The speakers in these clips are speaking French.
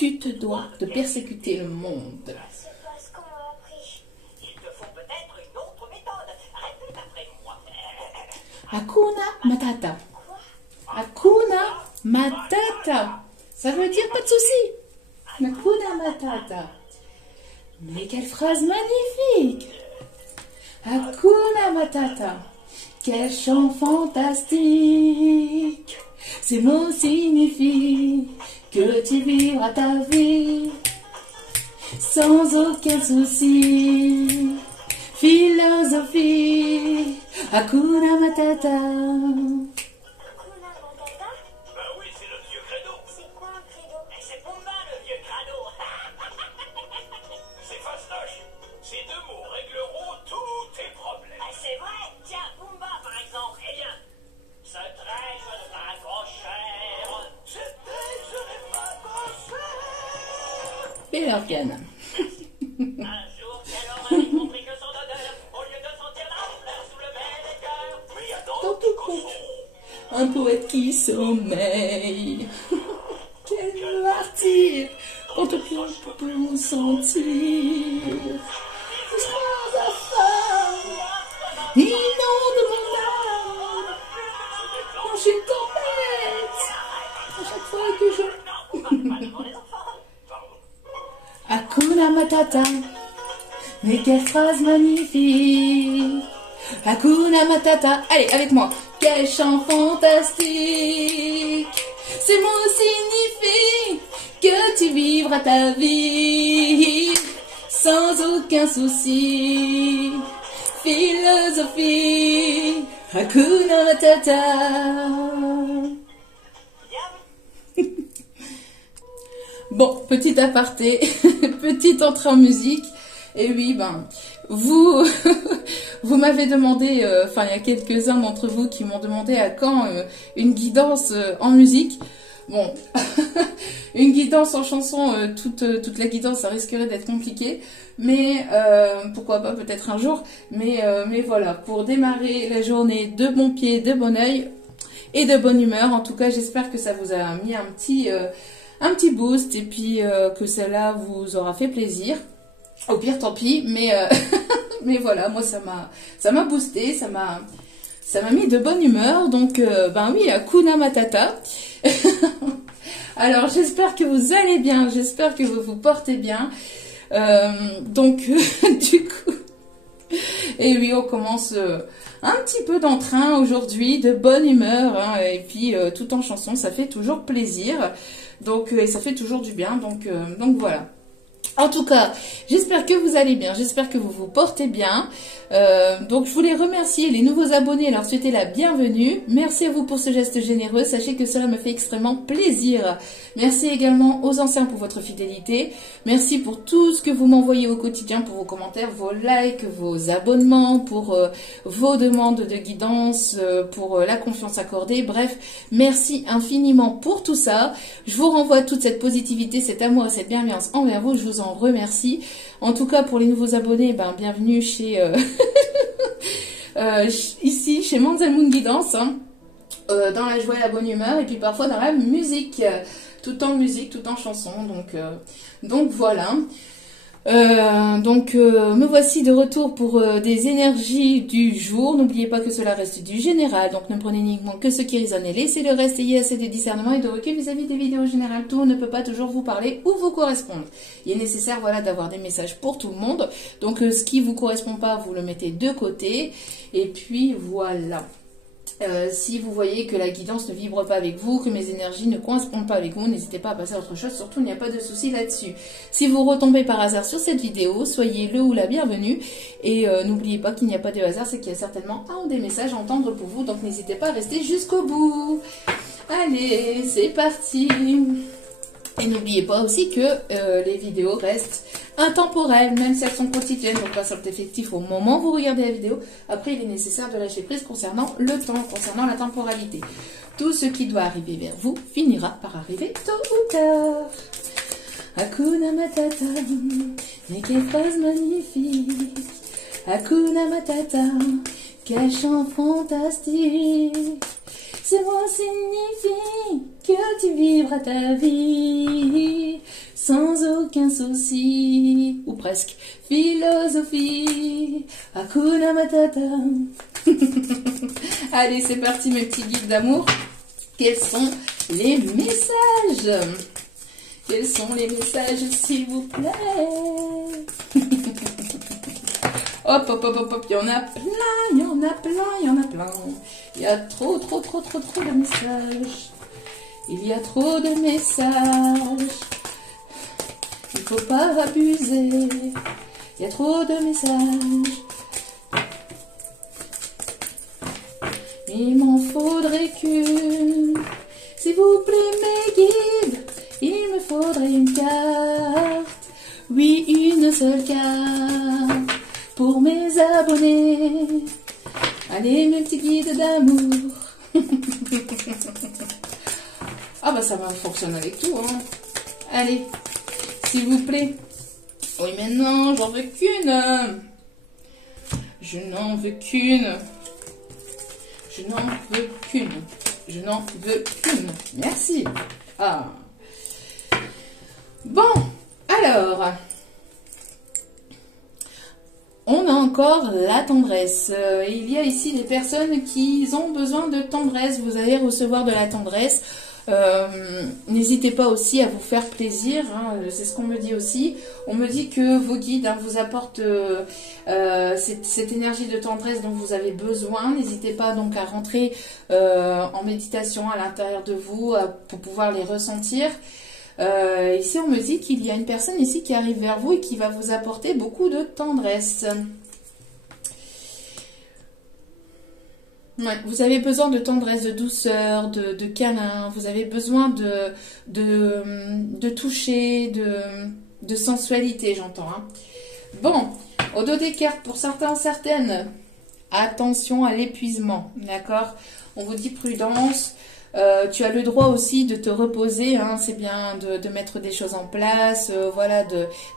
tu te dois de persécuter le monde. C'est parce qu'on m'a appris. Il te faut peut-être une autre méthode. Répète après moi. Hakuna Matata. Hakuna Matata. Ça veut dire pas de souci. Hakuna Matata. Mais quelle phrase magnifique. Hakuna Matata. Quel chant fantastique. Ces mots signifient que tu vivras ta vie sans aucun souci. Philosophie, Hakuna Matata. Hakuna Matata? Ben oui, c'est le vieux credo. C'est quoi un credo? C'est Pumba, le vieux crado. C'est fastoche. Ces deux mots régleront tous tes problèmes. C'est vrai? Tiens, Pumba par exemple. Eh bien, Ce trèche de ma cochère. Ce trèche de ma cochère. Et l'organe. Un jour, quel aurait compris que son odeur, au lieu de sentir la fleur, soulevait les cœurs. Oui, Dans tout cochon, un poète qui sommeille. Quel martyr, pour te pour sentir. Ce soir à femme, inonde mon âme. Quand je t'embête, à chaque fois que je... Hakuna Matata, mais quelle phrase magnifique. Hakuna Matata, allez avec moi. Quel chant fantastique. Ces mots signifient que tu vivras ta vie sans aucun souci. Philosophie, Hakuna Matata. Bon, petit aparté, petite entrée en musique. Et oui, ben, vous, vous m'avez demandé, enfin, il y a quelques-uns d'entre vous qui m'ont demandé à quand une guidance en musique. Bon, une guidance en chanson, toute la guidance, ça risquerait d'être compliqué. Mais pourquoi pas peut-être un jour. Mais voilà, pour démarrer la journée de bon pied, de bon oeil et de bonne humeur. En tout cas, j'espère que ça vous a mis un petit boost et puis que cela vous aura fait plaisir. Au pire, tant pis, mais mais voilà, moi ça m'a boosté, ça m'a mis de bonne humeur. Donc ben oui, Hakuna Matata. Alors j'espère que vous allez bien, j'espère que vous vous portez bien. Donc du coup, et oui, on commence un petit peu d'entrain aujourd'hui, de bonne humeur, hein, et puis tout en chanson, ça fait toujours plaisir. Donc et ça fait toujours du bien. Donc voilà. En tout cas, j'espère que vous allez bien, j'espère que vous vous portez bien. Donc je voulais remercier les nouveaux abonnés et leur souhaiter la bienvenue. Merci à vous pour ce geste généreux, sachez que cela me fait extrêmement plaisir. Merci également aux anciens pour votre fidélité. Merci pour tout ce que vous m'envoyez au quotidien, pour vos commentaires, vos likes, vos abonnements, pour vos demandes de guidance, pour la confiance accordée. Bref, merci infiniment pour tout ça. Je vous renvoie toute cette positivité, cet amour et cette bienveillance envers vous. Je vous en remercie. En tout cas, pour les nouveaux abonnés, ben, bienvenue chez ici, chez Manzalmoon Guidance, hein, dans la joie et la bonne humeur, et puis parfois dans la musique, tout en musique, tout en chanson. Donc voilà. Me voici de retour pour des énergies du jour. N'oubliez pas que cela reste du général, donc ne prenez uniquement que ce qui résonne et laissez le reste. Ayez assez de discernement et de recul vis-à-vis des vidéos générales. Tout ne peut pas toujours vous parler ou vous correspondre. Il est nécessaire, voilà, d'avoir des messages pour tout le monde. Donc ce qui vous correspond pas, vous le mettez de côté. Et puis voilà. Si vous voyez que la guidance ne vibre pas avec vous, que mes énergies ne correspondent pas avec vous, n'hésitez pas à passer à autre chose, surtout il n'y a pas de souci là-dessus. Si vous retombez par hasard sur cette vidéo, soyez le ou la bienvenue et n'oubliez pas qu'il n'y a pas de hasard, c'est qu'il y a certainement un ou des messages à entendre pour vous, donc n'hésitez pas à rester jusqu'au bout. Allez, c'est parti. Et n'oubliez pas aussi que les vidéos restent intemporelles, même si elles sont quotidiennes, donc pas sont effectives au moment où vous regardez la vidéo. Après, il est nécessaire de lâcher prise concernant le temps, concernant la temporalité. Tout ce qui doit arriver vers vous finira par arriver tôt ou tard. Hakuna Matata, mais quelle phrase magnifique. Hakuna Matata, quel chant fantastique. Ces mots signifient que tu vivras ta vie sans aucun souci, ou presque. Philosophie, Hakuna Matata. Allez, c'est parti mes petits guides d'amour. Quels sont les messages? Quels sont les messages, s'il vous plaît? Hop, hop, hop, hop, hop, il y en a plein, il y en a plein, il y en a plein. Il y a trop de messages. Il y a trop de messages. Il faut pas abuser. Il y a trop de messages. Il m'en faudrait qu'une. S'il vous plaît, mes guides, il me faudrait une carte. Oui, une seule carte pour mes abonnés. Allez, mes petits guides d'amour. Ah bah ça va fonctionner avec tout, hein. Allez, s'il vous plaît. Oui, mais non, j'en veux qu'une. Je n'en veux qu'une. Je n'en veux qu'une. Je n'en veux qu'une. Merci. Ah. Bon, alors. On a encore la tendresse. Il y a ici des personnes qui ont besoin de tendresse. Vous allez recevoir de la tendresse. N'hésitez pas aussi à vous faire plaisir, hein, c'est ce qu'on me dit aussi. On me dit que vos guides vous apportent cette énergie de tendresse dont vous avez besoin. N'hésitez pas donc à rentrer en méditation à l'intérieur de vous pour pouvoir les ressentir. Ici on me dit qu'il y a une personne ici qui arrive vers vous et qui va vous apporter beaucoup de tendresse. Ouais, vous avez besoin de tendresse, de douceur, de câlin. Vous avez besoin de toucher, de sensualité, j'entends. Hein. Bon, au dos des cartes, pour certains, certaines, attention à l'épuisement, d'accord? On vous dit prudence. Tu as le droit aussi de te reposer, hein, c'est bien de mettre des choses en place, voilà,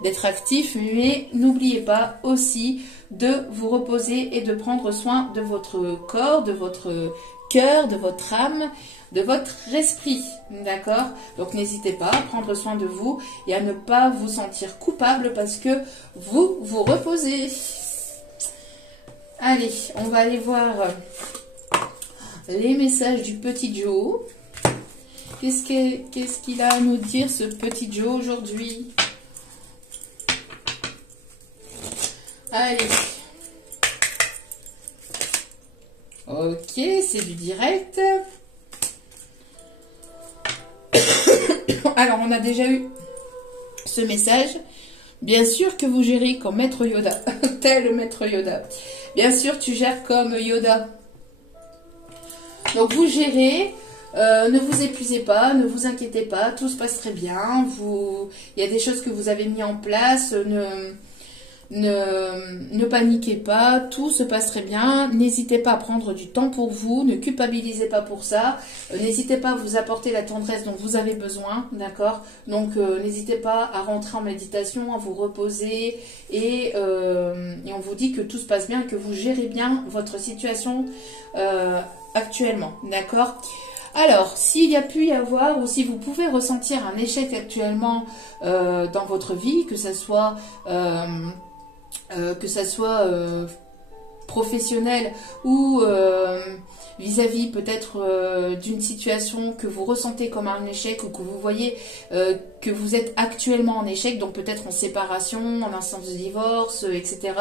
d'être actif, mais n'oubliez pas aussi de vous reposer et de prendre soin de votre corps, de votre cœur, de votre âme, de votre esprit, d'accord? Donc n'hésitez pas à prendre soin de vous et à ne pas vous sentir coupable parce que vous vous reposez. Allez, on va aller voir les messages du petit Joe. Qu'est-ce qu'il a à nous dire, ce petit Joe, aujourd'hui? Allez. Ok, c'est du direct. Alors, on a déjà eu ce message. Bien sûr que vous gérez comme Maître Yoda. Tel Maître Yoda. Bien sûr, tu gères comme Yoda. Donc, vous gérez. Ne vous épuisez pas, ne vous inquiétez pas, tout se passe très bien. Il y a des choses que vous avez mis en place, ne paniquez pas, tout se passe très bien. N'hésitez pas à prendre du temps pour vous, ne culpabilisez pas pour ça. N'hésitez pas à vous apporter la tendresse dont vous avez besoin, d'accord? Donc n'hésitez pas à rentrer en méditation, à vous reposer et on vous dit que tout se passe bien, que vous gérez bien votre situation actuellement, d'accord? Alors, s'il y a pu y avoir ou si vous pouvez ressentir un échec actuellement dans votre vie, que ça soit professionnel ou vis-à-vis peut-être d'une situation que vous ressentez comme un échec ou que vous voyez que vous êtes actuellement en échec, donc peut-être en séparation, en instance de divorce, etc.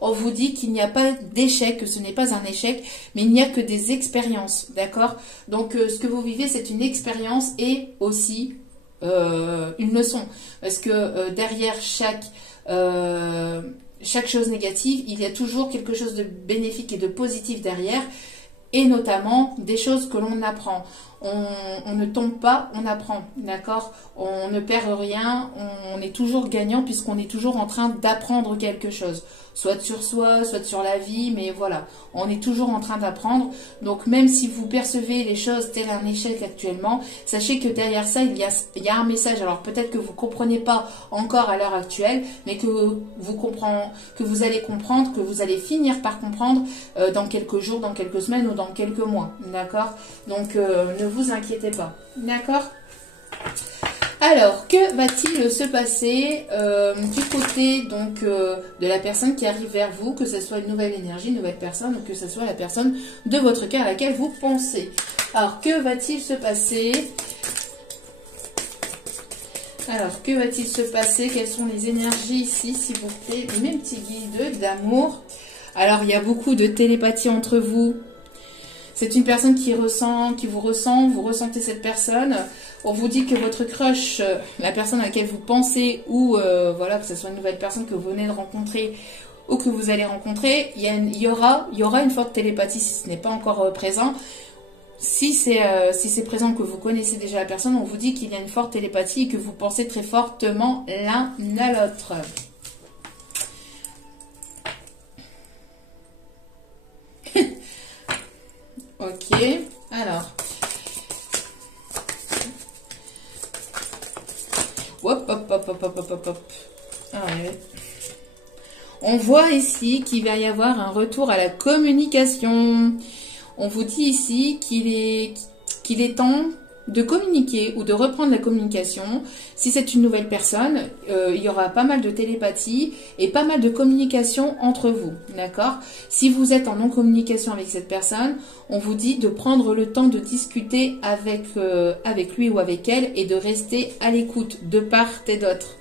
On vous dit qu'il n'y a pas d'échec, que ce n'est pas un échec, mais il n'y a que des expériences, d'accord? Donc ce que vous vivez, c'est une expérience et aussi une leçon, parce que derrière chaque chose négative, il y a toujours quelque chose de bénéfique et de positif derrière, et notamment des choses que l'on apprend. On ne tombe pas, on apprend, d'accord? On ne perd rien, on est toujours gagnant puisqu'on est toujours en train d'apprendre quelque chose. Soit sur soi, soit sur la vie, mais voilà, on est toujours en train d'apprendre. Donc même si vous percevez les choses tel un échec actuellement, sachez que derrière ça, il y a un message. Alors peut-être que vous ne comprenez pas encore à l'heure actuelle, mais que vous allez comprendre, que vous allez finir par comprendre dans quelques jours, dans quelques semaines ou dans quelques mois, d'accord? Donc ne vous inquiétez pas, d'accord? Alors, que va-t-il se passer du côté donc de la personne qui arrive vers vous, que ce soit une nouvelle énergie, une nouvelle personne, ou que ce soit la personne de votre cœur à laquelle vous pensez. Alors, que va-t-il se passer? Alors, que va-t-il se passer? Quelles sont les énergies ici, s'il vous plaît? Mes petits guides d'amour. Alors, il y a beaucoup de télépathie entre vous. C'est une personne qui vous ressent, vous ressentez cette personne. On vous dit que votre crush, la personne à laquelle vous pensez, ou voilà, que ce soit une nouvelle personne que vous venez de rencontrer ou que vous allez rencontrer, il y aura une forte télépathie si ce n'est pas encore présent. Si c'est présent, que vous connaissez déjà la personne, on vous dit qu'il y a une forte télépathie et que vous pensez très fortement l'un à l'autre. Ok, alors. Hop, hop, hop, hop, hop, hop, hop. Allez. On voit ici qu'il va y avoir un retour à la communication. On vous dit ici qu'il est temps de communiquer ou de reprendre la communication. Si c'est une nouvelle personne, il y aura pas mal de télépathie et pas mal de communication entre vous, d'accord? Si vous êtes en non-communication avec cette personne, on vous dit de prendre le temps de discuter avec lui ou avec elle et de rester à l'écoute de part et d'autre.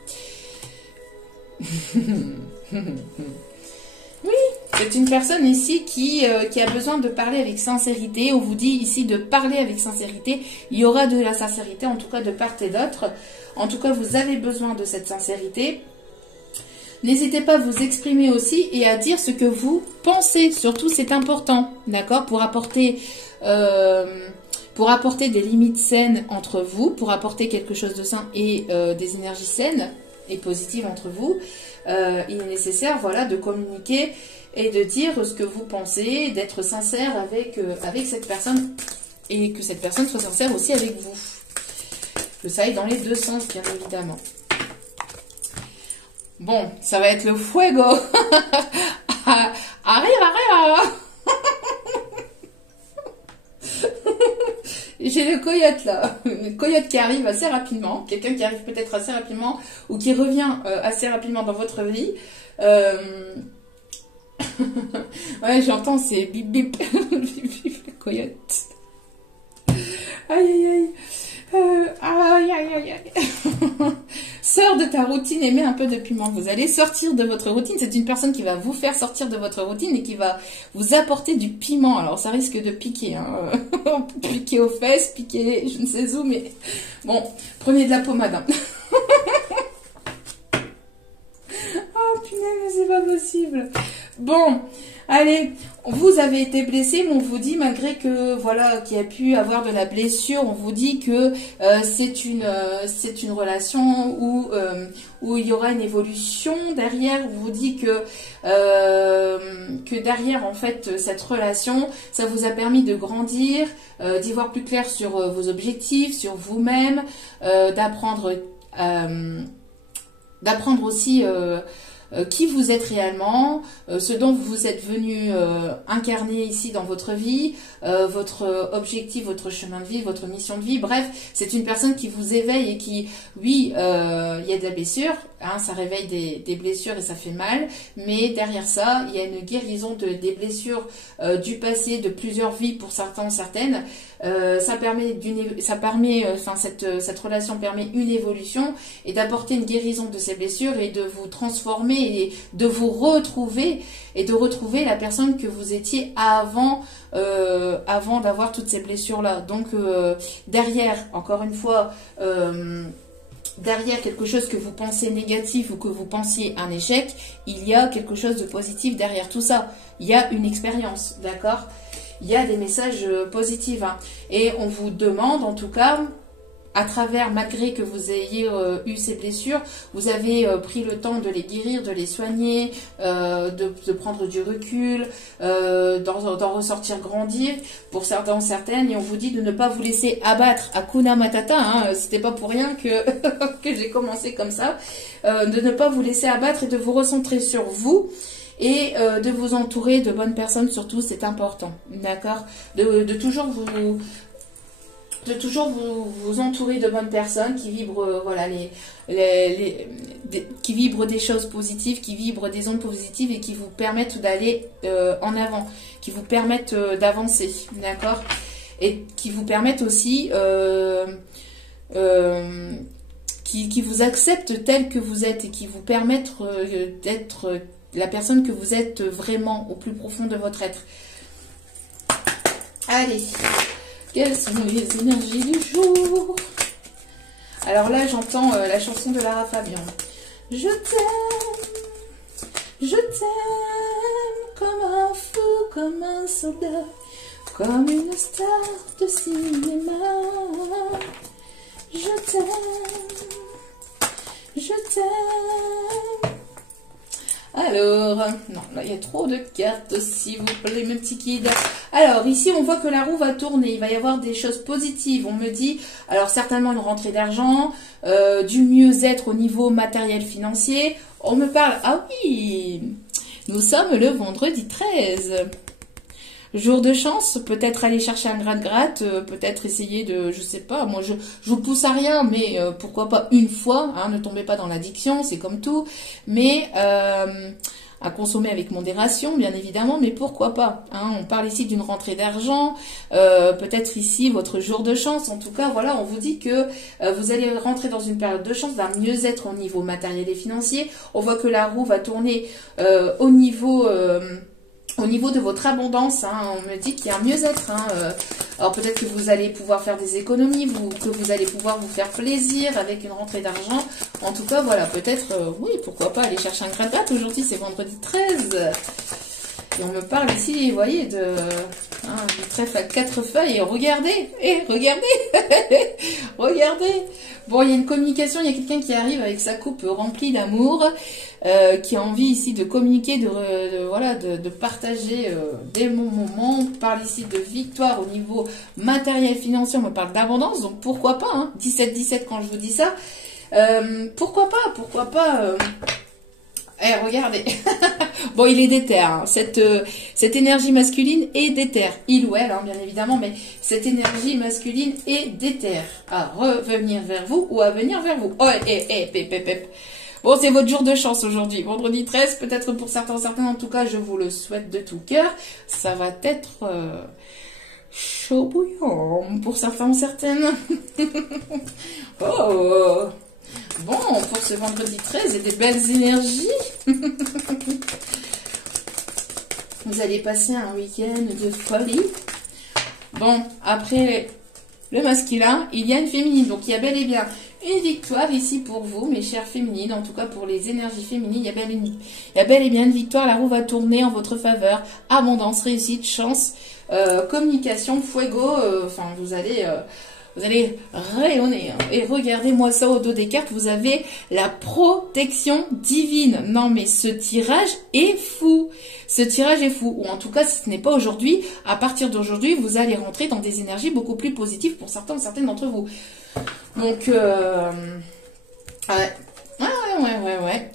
Oui, c'est une personne ici qui a besoin de parler avec sincérité. On vous dit ici de parler avec sincérité. Il y aura de la sincérité, en tout cas de part et d'autre. En tout cas, vous avez besoin de cette sincérité. N'hésitez pas à vous exprimer aussi et à dire ce que vous pensez. Surtout, c'est important, d'accord, pour apporter des limites saines entre vous, pour apporter quelque chose de sain et des énergies saines et positives entre vous. Il est nécessaire, voilà, de communiquer et de dire ce que vous pensez, d'être sincère avec cette personne et que cette personne soit sincère aussi avec vous. Que ça aille dans les deux sens, bien évidemment. Bon, ça va être le fuego. Arrive. J'ai le coyote là, le coyote qui arrive assez rapidement, quelqu'un qui arrive peut-être assez rapidement ou qui revient assez rapidement dans votre vie. Ouais, j'entends ces bip bip, bip bip, le coyote. Aïe aïe aïe. Sors de ta routine et mets un peu de piment. Vous allez sortir de votre routine. C'est une personne qui va vous faire sortir de votre routine et qui va vous apporter du piment. Alors ça risque de piquer, hein. Piquer aux fesses, piquer je ne sais où, mais bon, prenez de la pommade. Hein. Oh punaise, c'est pas possible. Bon, allez, vous avez été blessé, mais on vous dit, malgré que, voilà, qu'il y a pu avoir de la blessure, on vous dit que c'est une relation où il y aura une évolution derrière. On vous dit que derrière, en fait, cette relation, ça vous a permis de grandir, d'y voir plus clair sur vos objectifs, sur vous-même, d'apprendre aussi qui vous êtes réellement, ce dont vous êtes venu incarner ici dans votre vie, votre objectif, votre chemin de vie, votre mission de vie. Bref, c'est une personne qui vous éveille et qui, oui, il y a de la blessure, hein, ça réveille des blessures et ça fait mal, mais derrière ça, il y a une guérison des blessures du passé, de plusieurs vies pour certains, certaines. Cette relation permet une évolution et d'apporter une guérison de ces blessures et de vous transformer et de vous retrouver et de retrouver la personne que vous étiez avant d'avoir toutes ces blessures là. Donc derrière, encore une fois, derrière quelque chose que vous pensez négatif ou que vous pensiez un échec, il y a quelque chose de positif derrière tout ça. Il y a une expérience, d'accord ? Il y a des messages positifs. Hein. Et on vous demande, en tout cas, à travers, malgré que vous ayez eu ces blessures, vous avez pris le temps de les guérir, de les soigner, de prendre du recul, d'en ressortir grandir pour certains, certaines. Et on vous dit de ne pas vous laisser abattre. Hakuna Matata, hein, c'était pas pour rien que j'ai commencé comme ça. De ne pas vous laisser abattre et de vous recentrer sur vous. Et de vous entourer de bonnes personnes, surtout, c'est important, d'accord, de toujours de toujours vous entourer de bonnes personnes qui vibrent, voilà, qui vibrent des choses positives, qui vibrent des ondes positives et qui vous permettent d'aller en avant, qui vous permettent d'avancer, d'accord? Et qui vous permettent aussi, qui vous acceptent tel que vous êtes et qui vous permettent d'être la personne que vous êtes vraiment au plus profond de votre être. Allez, quelles sont les énergies du jour? Alors là, j'entends la chanson de Lara Fabian. Je t'aime comme un fou, comme un soldat, comme une star de cinéma. Je t'aime, je t'aime. Alors, non, là il y a trop de cartes, s'il vous plaît, mes petits kids. Alors, ici, on voit que la roue va tourner. Il va y avoir des choses positives. On me dit, alors certainement une rentrée d'argent, du mieux-être au niveau matériel financier. On me parle, ah oui, nous sommes le vendredi 13. Jour de chance, peut-être aller chercher un gratte-gratte, peut-être essayer de, je sais pas, moi je vous pousse à rien, mais pourquoi pas une fois, hein, ne tombez pas dans l'addiction, c'est comme tout, mais à consommer avec modération, bien évidemment, mais pourquoi pas, hein, on parle ici d'une rentrée d'argent, peut-être ici votre jour de chance, en tout cas, voilà, on vous dit que vous allez rentrer dans une période de chance, d'un mieux-être au niveau matériel et financier, on voit que la roue va tourner au niveau de votre abondance, hein, on me dit qu'il y a un mieux-être. Hein, alors peut-être que vous allez pouvoir faire des économies, que vous allez pouvoir vous faire plaisir avec une rentrée d'argent. En tout cas, voilà, peut-être, oui, pourquoi pas aller chercher un gratte-gratte. Aujourd'hui, c'est vendredi 13. Et on me parle ici, vous voyez, de du trèfle à 4 feuilles. Et regardez, regardez. Bon, il y a une communication, il y a quelqu'un qui arrive avec sa coupe remplie d'amour, qui a envie ici de communiquer, de partager des bons moments. On parle ici de victoire au niveau matériel, financier, on me parle d'abondance, donc pourquoi pas, hein, 17-17 quand je vous dis ça. Pourquoi pas regardez. Bon, il est déter, hein. Cette énergie masculine est déter. Il ou elle, hein, bien évidemment, mais cette énergie masculine est déter à revenir vers vous ou à venir vers vous. Oh, pep. Bon, c'est votre jour de chance aujourd'hui. Vendredi 13, peut-être pour certains, en tout cas, je vous le souhaite de tout cœur. Ça va être chaud bouillant pour certains, certaines. Oh. Bon, pour ce vendredi 13, il y a des belles énergies. Vous allez passer un week-end de folie. Bon, après le masculin, il y a une féminine. Donc, il y a bel et bien une victoire ici pour vous, mes chères féminines. En tout cas, pour les énergies féminines, il y a bel et bien une victoire. La roue va tourner en votre faveur. Abondance, réussite, chance, communication, fuego. Enfin, vous allez rayonner. Hein. Et regardez-moi ça au dos des cartes. Vous avez la protection divine. Non, mais ce tirage est fou. Ce tirage est fou. Ou en tout cas, si ce n'est pas aujourd'hui, à partir d'aujourd'hui, vous allez rentrer dans des énergies beaucoup plus positives pour certains ou certaines d'entre vous. Donc, ouais.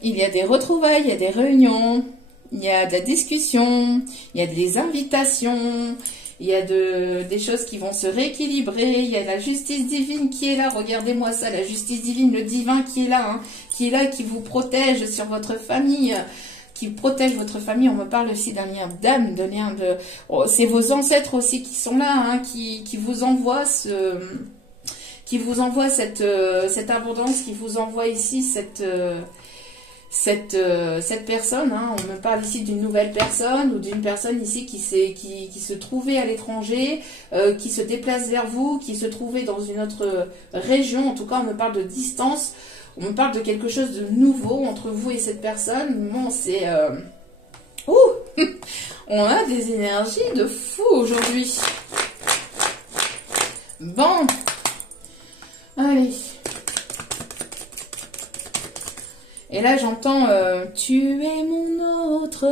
Il y a des retrouvailles, il y a des réunions, il y a de la discussion, il y a des invitations. Il y a des choses qui vont se rééquilibrer. Il y a la justice divine qui est là. Regardez-moi ça, la justice divine, le divin qui est là. Hein, qui vous protège sur votre famille. Qui protège votre famille. On me parle aussi d'un lien d'âme, de lien de... Oh, c'est vos ancêtres aussi qui sont là, hein, qui vous envoient cette abondance, qui vous envoie ici cette personne, hein, on me parle ici d'une nouvelle personne ou d'une personne ici qui se trouvait à l'étranger, qui se déplace vers vous, qui se trouvait dans une autre région. En tout cas, on me parle de distance, on me parle de quelque chose de nouveau entre vous et cette personne. Bon, c'est... on a des énergies de fou aujourd'hui. Bon. Allez. Et là, j'entends tu es mon autre,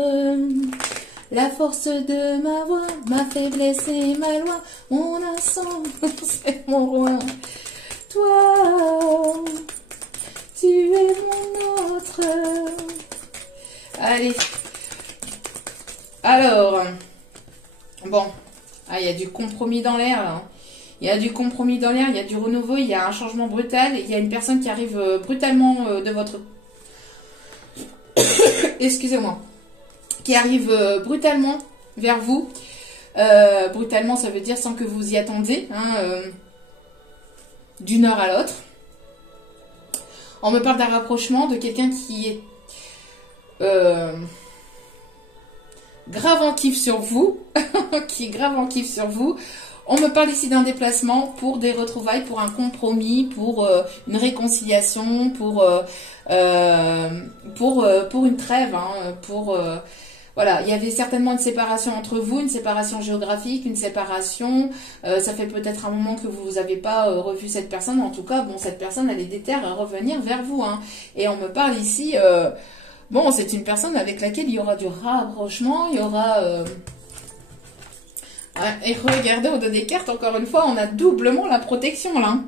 la force de ma voix, ma faiblesse et ma loi, mon instant, c'est mon roi. Toi, tu es mon autre. Allez. Alors, bon, il y a du compromis dans l'air, là. Il y a du compromis dans l'air, il y a du renouveau, il y a un changement brutal, il y a une personne qui arrive brutalement de votre... Excusez-moi. Qui arrive brutalement vers vous. Brutalement, ça veut dire sans que vous y attendiez, hein, d'une heure à l'autre. On me parle d'un rapprochement de quelqu'un qui est grave en kiff sur vous, qui est grave en kiff sur vous. On me parle ici d'un déplacement pour des retrouvailles, pour un compromis, pour une réconciliation, pour une trêve, hein, voilà, il y avait certainement une séparation entre vous, une séparation géographique, une séparation. Ça fait peut-être un moment que vous n'avez pas revu cette personne. En tout cas, bon, cette personne, elle est déterre à revenir vers vous, hein. Et on me parle ici... bon, c'est une personne avec laquelle il y aura du rapprochement, il y aura... Et regardez au dos des cartes, encore une fois, on a doublement la protection, là.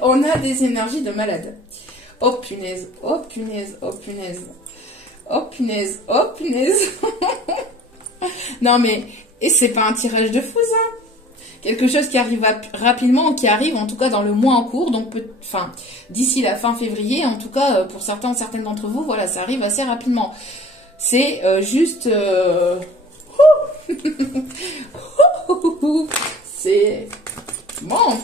On a des énergies de malade. Oh punaise, oh punaise, oh punaise. Oh punaise, oh punaise. Non mais, et c'est pas un tirage de fou, ça. Quelque chose qui arrive rapidement, qui arrive en tout cas dans le mois en cours, donc enfin, d'ici la fin février, en tout cas pour certaines d'entre vous, voilà, ça arrive assez rapidement. C'est juste... C'est bon,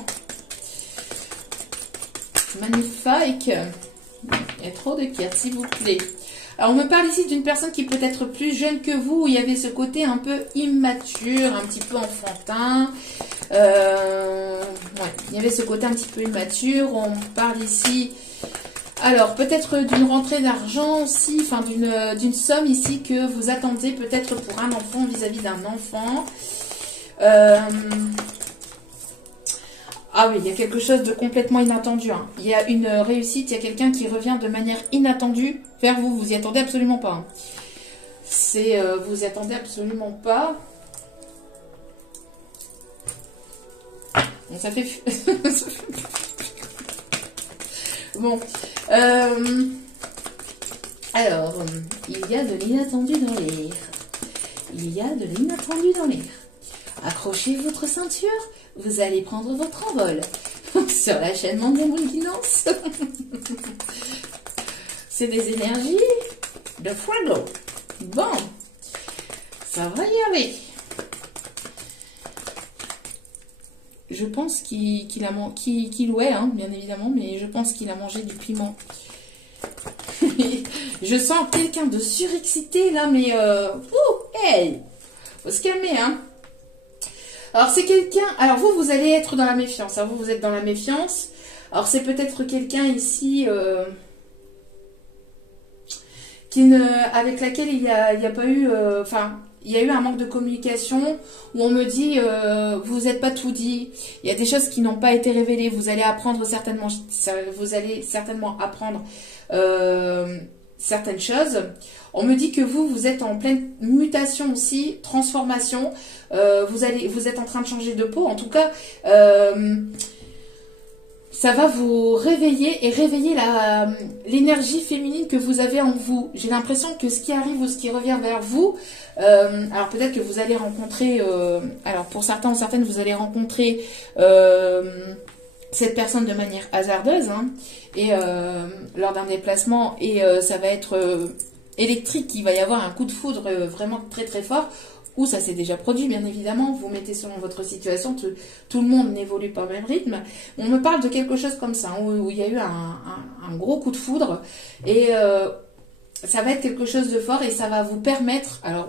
magnifique. Il y a trop de cartes, s'il vous plaît. Alors, on me parle ici d'une personne qui peut être plus jeune que vous, où il y avait ce côté un peu immature, un petit peu enfantin. Ouais, il y avait ce côté un petit peu immature. On parle ici... Alors, peut-être d'une rentrée d'argent aussi, enfin d'une somme ici que vous attendez peut-être pour un enfant vis-à-vis d'un enfant. Ah oui, il y a quelque chose de complètement inattendu, hein. Il y a une réussite, il y a quelqu'un qui revient de manière inattendue vers vous. Vous y attendez absolument pas, hein. C'est, vous y attendez absolument pas. Bon, ça fait... Bon, alors, il y a de l'inattendu dans l'air. Il y a de l'inattendu dans l'air. Accrochez votre ceinture, vous allez prendre votre envol sur la chaîne mondiale Multinance. C'est des énergies de fuego. Bon, ça va y aller. Je pense qu'il ouais, hein, bien évidemment, mais je pense qu'il a mangé du piment. Je sens quelqu'un de surexcité là, mais hey, faut se calmer, hein. Alors c'est quelqu'un, alors vous allez être dans la méfiance, hein, vous êtes dans la méfiance. Alors c'est peut-être quelqu'un ici avec laquelle il y a pas eu, enfin. Il y a eu un manque de communication où on me dit vous n'êtes pas tout dit. Il y a des choses qui n'ont pas été révélées. Vous allez apprendre certainement apprendre certaines choses. On me dit que vous êtes en pleine mutation aussi, transformation. Vous êtes en train de changer de peau. En tout cas, ça va vous réveiller et réveiller l'énergie féminine que vous avez en vous. J'ai l'impression que ce qui arrive ou ce qui revient vers vous, alors peut-être que vous allez rencontrer, alors pour certains ou certaines, vous allez rencontrer cette personne de manière hasardeuse, hein, et lors d'un déplacement, et ça va être électrique, il va y avoir un coup de foudre vraiment très très fort. Ou ça s'est déjà produit, bien évidemment, vous mettez selon votre situation, tout le monde n'évolue pas au même rythme. On me parle de quelque chose comme ça, où il y a eu un gros coup de foudre, et ça va être quelque chose de fort, et ça va vous permettre, alors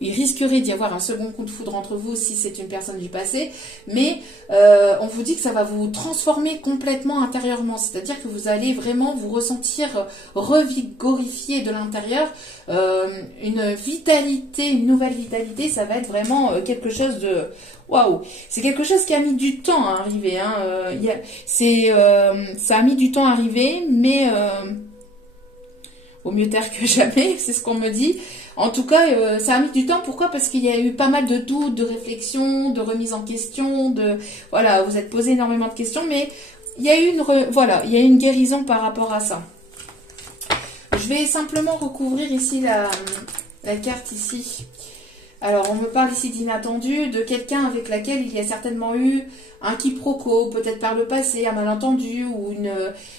il risquerait d'y avoir un second coup de foudre entre vous si c'est une personne du passé, mais on vous dit que ça va vous transformer complètement intérieurement, c'est-à-dire que vous allez vraiment vous ressentir revigorifié de l'intérieur, une vitalité, une nouvelle vitalité, ça va être vraiment quelque chose de... Waouh, c'est quelque chose qui a mis du temps à arriver, hein. Ça a mis du temps à arriver, mais au mieux tard que jamais, c'est ce qu'on me dit. En tout cas, ça a mis du temps. Pourquoi? Parce qu'il y a eu pas mal de doutes, de réflexions, de remises en question, voilà, vous êtes posé énormément de questions, mais il y a eu il y a eu une guérison par rapport à ça. Je vais simplement recouvrir ici la carte ici. Alors, on me parle ici d'inattendu, de quelqu'un avec laquelle il y a certainement eu un quiproquo, peut-être par le passé, un malentendu, ou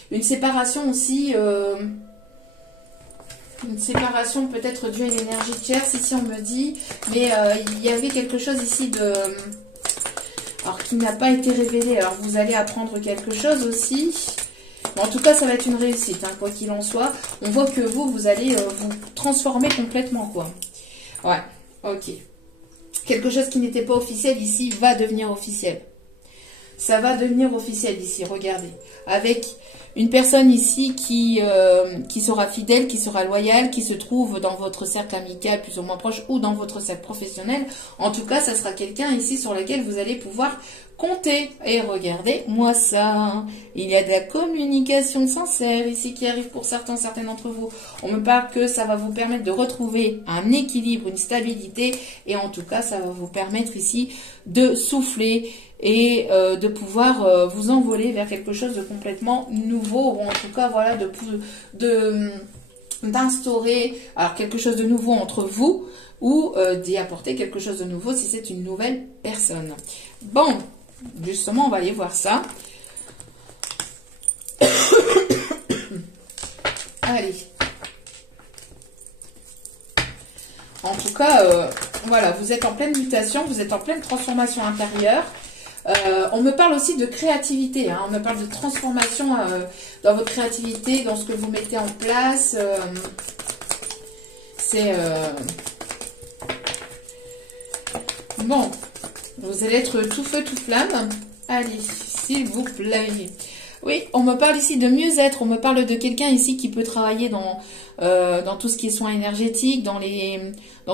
une séparation aussi, une séparation peut-être due à une énergie tierce, ici on me dit, mais il y avait quelque chose ici de... Alors, qui n'a pas été révélé, alors vous allez apprendre quelque chose aussi. Mais en tout cas, ça va être une réussite, hein, quoi qu'il en soit. On voit que vous allez vous transformer complètement, quoi. Ouais, ok. Quelque chose qui n'était pas officiel ici va devenir officiel. Ça va devenir officiel ici, regardez. Avec une personne ici qui sera fidèle, qui sera loyale, qui se trouve dans votre cercle amical plus ou moins proche ou dans votre cercle professionnel. En tout cas, ça sera quelqu'un ici sur lequel vous allez pouvoir compter. Et regardez, moi ça, il y a de la communication sincère ici qui arrive pour certains, certaines d'entre vous. On me parle que ça va vous permettre de retrouver un équilibre, une stabilité. Et en tout cas, ça va vous permettre ici de souffler et de pouvoir vous envoler vers quelque chose de complètement nouveau, ou en tout cas, voilà, d'instaurer alors quelque chose de nouveau entre vous, ou d'y apporter quelque chose de nouveau si c'est une nouvelle personne. Bon, justement, on va aller voir ça. Allez. En tout cas, voilà, vous êtes en pleine mutation, vous êtes en pleine transformation intérieure. On me parle aussi de créativité, hein, on me parle de transformation dans votre créativité, dans ce que vous mettez en place. C'est... Bon, vous allez être tout feu, tout flamme. Allez, s'il vous plaît. Oui, on me parle ici de mieux-être, on me parle de quelqu'un ici qui peut travailler dans tout ce qui est soins énergétiques, dans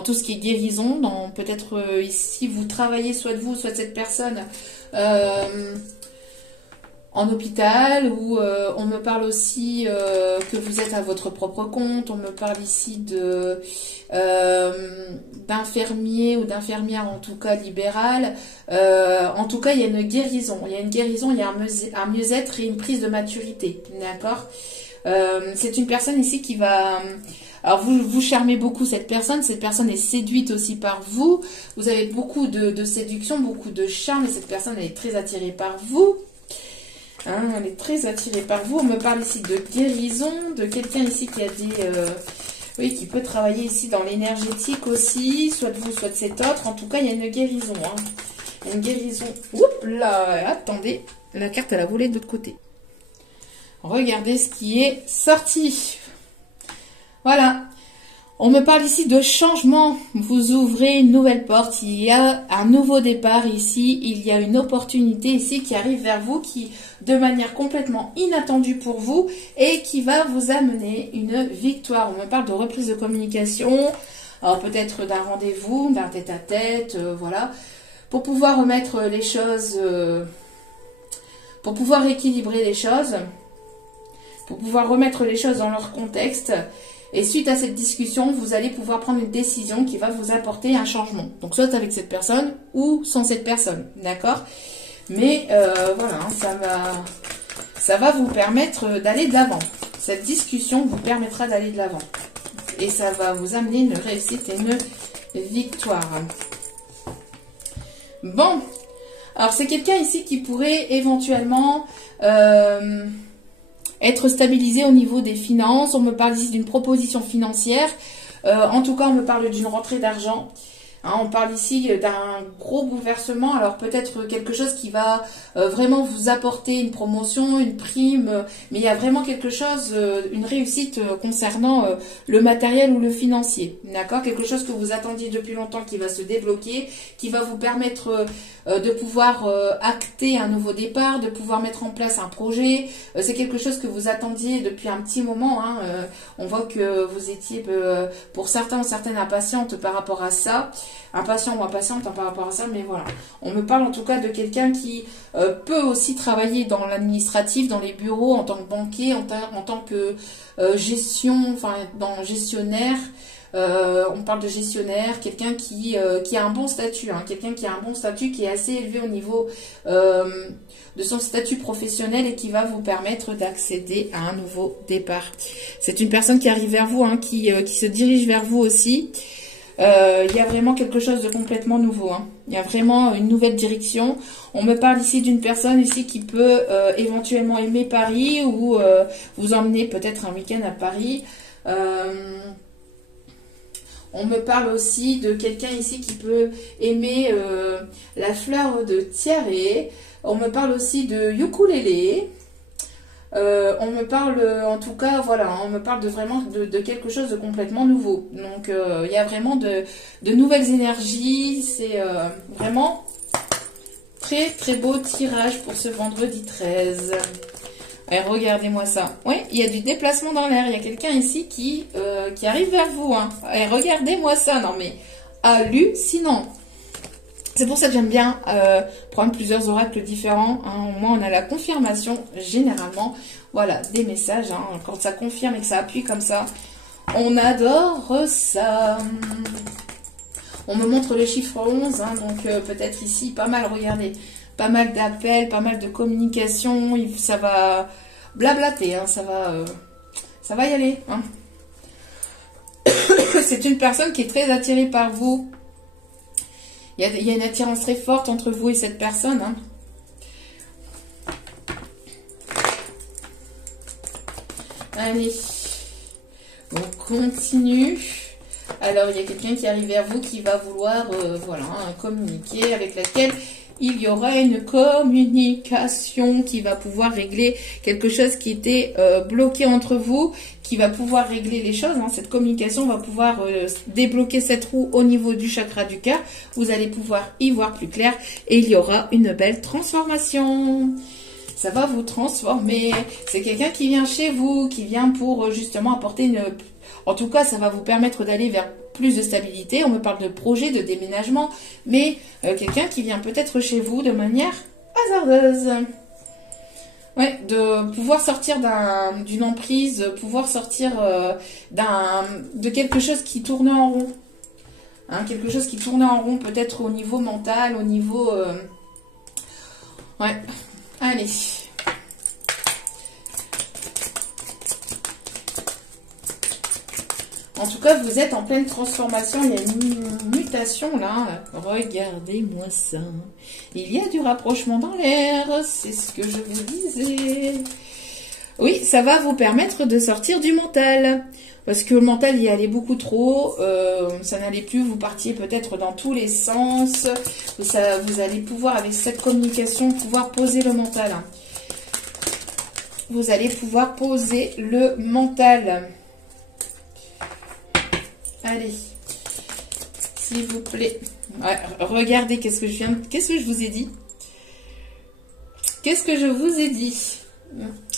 tout ce qui est guérison, dans peut-être ici vous travaillez soit de vous, soit de cette personne en hôpital, ou on me parle aussi que vous êtes à votre propre compte, on me parle ici d'infirmiers ou d'infirmières en tout cas libérales. En tout cas, il y a une guérison, il y a un mieux-être et une prise de maturité, d'accord. C'est une personne ici qui va... Alors, vous charmez beaucoup cette personne est séduite aussi par vous. Vous avez beaucoup de séduction, beaucoup de charme, et cette personne, elle est très attirée par vous. Hein, elle est très attirée par vous. On me parle ici de guérison, de quelqu'un ici qui a oui, qui peut travailler ici dans l'énergétique aussi, soit de vous, soit de cet autre. En tout cas, il y a une guérison. Hein. Il y a une guérison. Oups là, attendez, la carte, elle a volé de l'autre côté. Regardez ce qui est sorti. Voilà. On me parle ici de changement. Vous ouvrez une nouvelle porte. Il y a un nouveau départ ici. Il y a une opportunité ici qui arrive vers vous, qui de manière complètement inattendue pour vous, et qui va vous amener une victoire. On me parle de reprise de communication. Alors peut-être d'un rendez-vous, d'un tête-à-tête, voilà. Pour pouvoir remettre les choses, pour pouvoir équilibrer les choses, pour pouvoir remettre les choses dans leur contexte. Et suite à cette discussion, vous allez pouvoir prendre une décision qui va vous apporter un changement. Donc soit avec cette personne ou sans cette personne, d'accord? Mais voilà, ça va vous permettre d'aller de l'avant. Cette discussion vous permettra d'aller de l'avant. Et ça va vous amener une réussite et une victoire. Bon, alors c'est quelqu'un ici qui pourrait éventuellement... être stabilisé au niveau des finances. On me parle ici d'une proposition financière. En tout cas, on me parle d'une rentrée d'argent. Hein, on parle ici d'un gros bouleversement. Alors peut-être quelque chose qui va vraiment vous apporter une promotion, une prime. Mais il y a vraiment quelque chose, une réussite concernant le matériel ou le financier. D'accord? Quelque chose que vous attendiez depuis longtemps qui va se débloquer, qui va vous permettre de pouvoir acter un nouveau départ, de pouvoir mettre en place un projet. C'est quelque chose que vous attendiez depuis un petit moment. Hein. On voit que vous étiez pour certains ou certaines impatientes par rapport à ça. Impatient ou impatiente par rapport à ça, mais voilà. On me parle en tout cas de quelqu'un qui peut aussi travailler dans l'administratif, dans les bureaux, en tant que banquier, en tant que gestionnaire. On parle de gestionnaire, quelqu'un qui a un bon statut, hein, quelqu'un qui a un bon statut, qui est assez élevé au niveau de son statut professionnel et qui va vous permettre d'accéder à un nouveau départ. C'est une personne qui arrive vers vous, hein, qui se dirige vers vous aussi. il y a vraiment quelque chose de complètement nouveau. Hein. Il y a vraiment une nouvelle direction. On me parle ici d'une personne ici qui peut éventuellement aimer Paris ou vous emmener peut-être un week-end à Paris. On me parle aussi de quelqu'un ici qui peut aimer la fleur de tiare. On me parle aussi de ukulélé. On me parle, en tout cas, voilà, on me parle de vraiment de quelque chose de complètement nouveau. Donc, il y a vraiment de nouvelles énergies. C'est vraiment très, très beau tirage pour ce vendredi 13. Et regardez-moi ça. Oui, il y a du déplacement dans l'air. Il y a quelqu'un ici qui arrive vers vous. Hein. Et regardez-moi ça. Non, mais hallucinant. C'est pour ça que j'aime bien prendre plusieurs oracles différents. Hein. Au moins, on a la confirmation, généralement. Voilà, des messages. Hein. Quand ça confirme et que ça appuie comme ça, on adore ça. On me montre le chiffre 11. Hein, donc, peut-être ici, pas mal, regardez. Pas mal d'appels, pas mal de communication. Ça va blablater. Hein, ça va y aller. Hein. C'est une personne qui est très attirée par vous. Il y a une attirance très forte entre vous et cette personne. Hein. Allez, on continue. Alors, il y a quelqu'un qui arrive vers vous qui va vouloir voilà, communiquer, avec laquelle il y aura une communication qui va pouvoir régler quelque chose qui était bloqué entre vous, qui va pouvoir régler les choses. Hein. Cette communication va pouvoir débloquer cette roue au niveau du chakra du cœur. Vous allez pouvoir y voir plus clair et il y aura une belle transformation. Ça va vous transformer. C'est quelqu'un qui vient chez vous, qui vient pour justement apporter une... En tout cas, ça va vous permettre d'aller vers plus de stabilité. On me parle de projet, de déménagement, mais quelqu'un qui vient peut-être chez vous de manière hasardeuse. Ouais, de pouvoir sortir d'une emprise, pouvoir sortir de quelque chose qui tournait en rond. Hein, quelque chose qui tournait en rond, peut-être au niveau mental, au niveau... Ouais, allez. En tout cas, vous êtes en pleine transformation. Il y a une mutation là. Regardez-moi ça. Il y a du rapprochement dans l'air. C'est ce que je vous disais. Oui, ça va vous permettre de sortir du mental. Parce que le mental y allait beaucoup trop. Ça n'allait plus. Vous partiez peut-être dans tous les sens. Vous allez pouvoir, avec cette communication, pouvoir poser le mental. Vous allez pouvoir poser le mental. Allez, s'il vous plaît. Ouais, regardez, qu'est-ce que je vous ai dit? Qu'est-ce que je vous ai dit?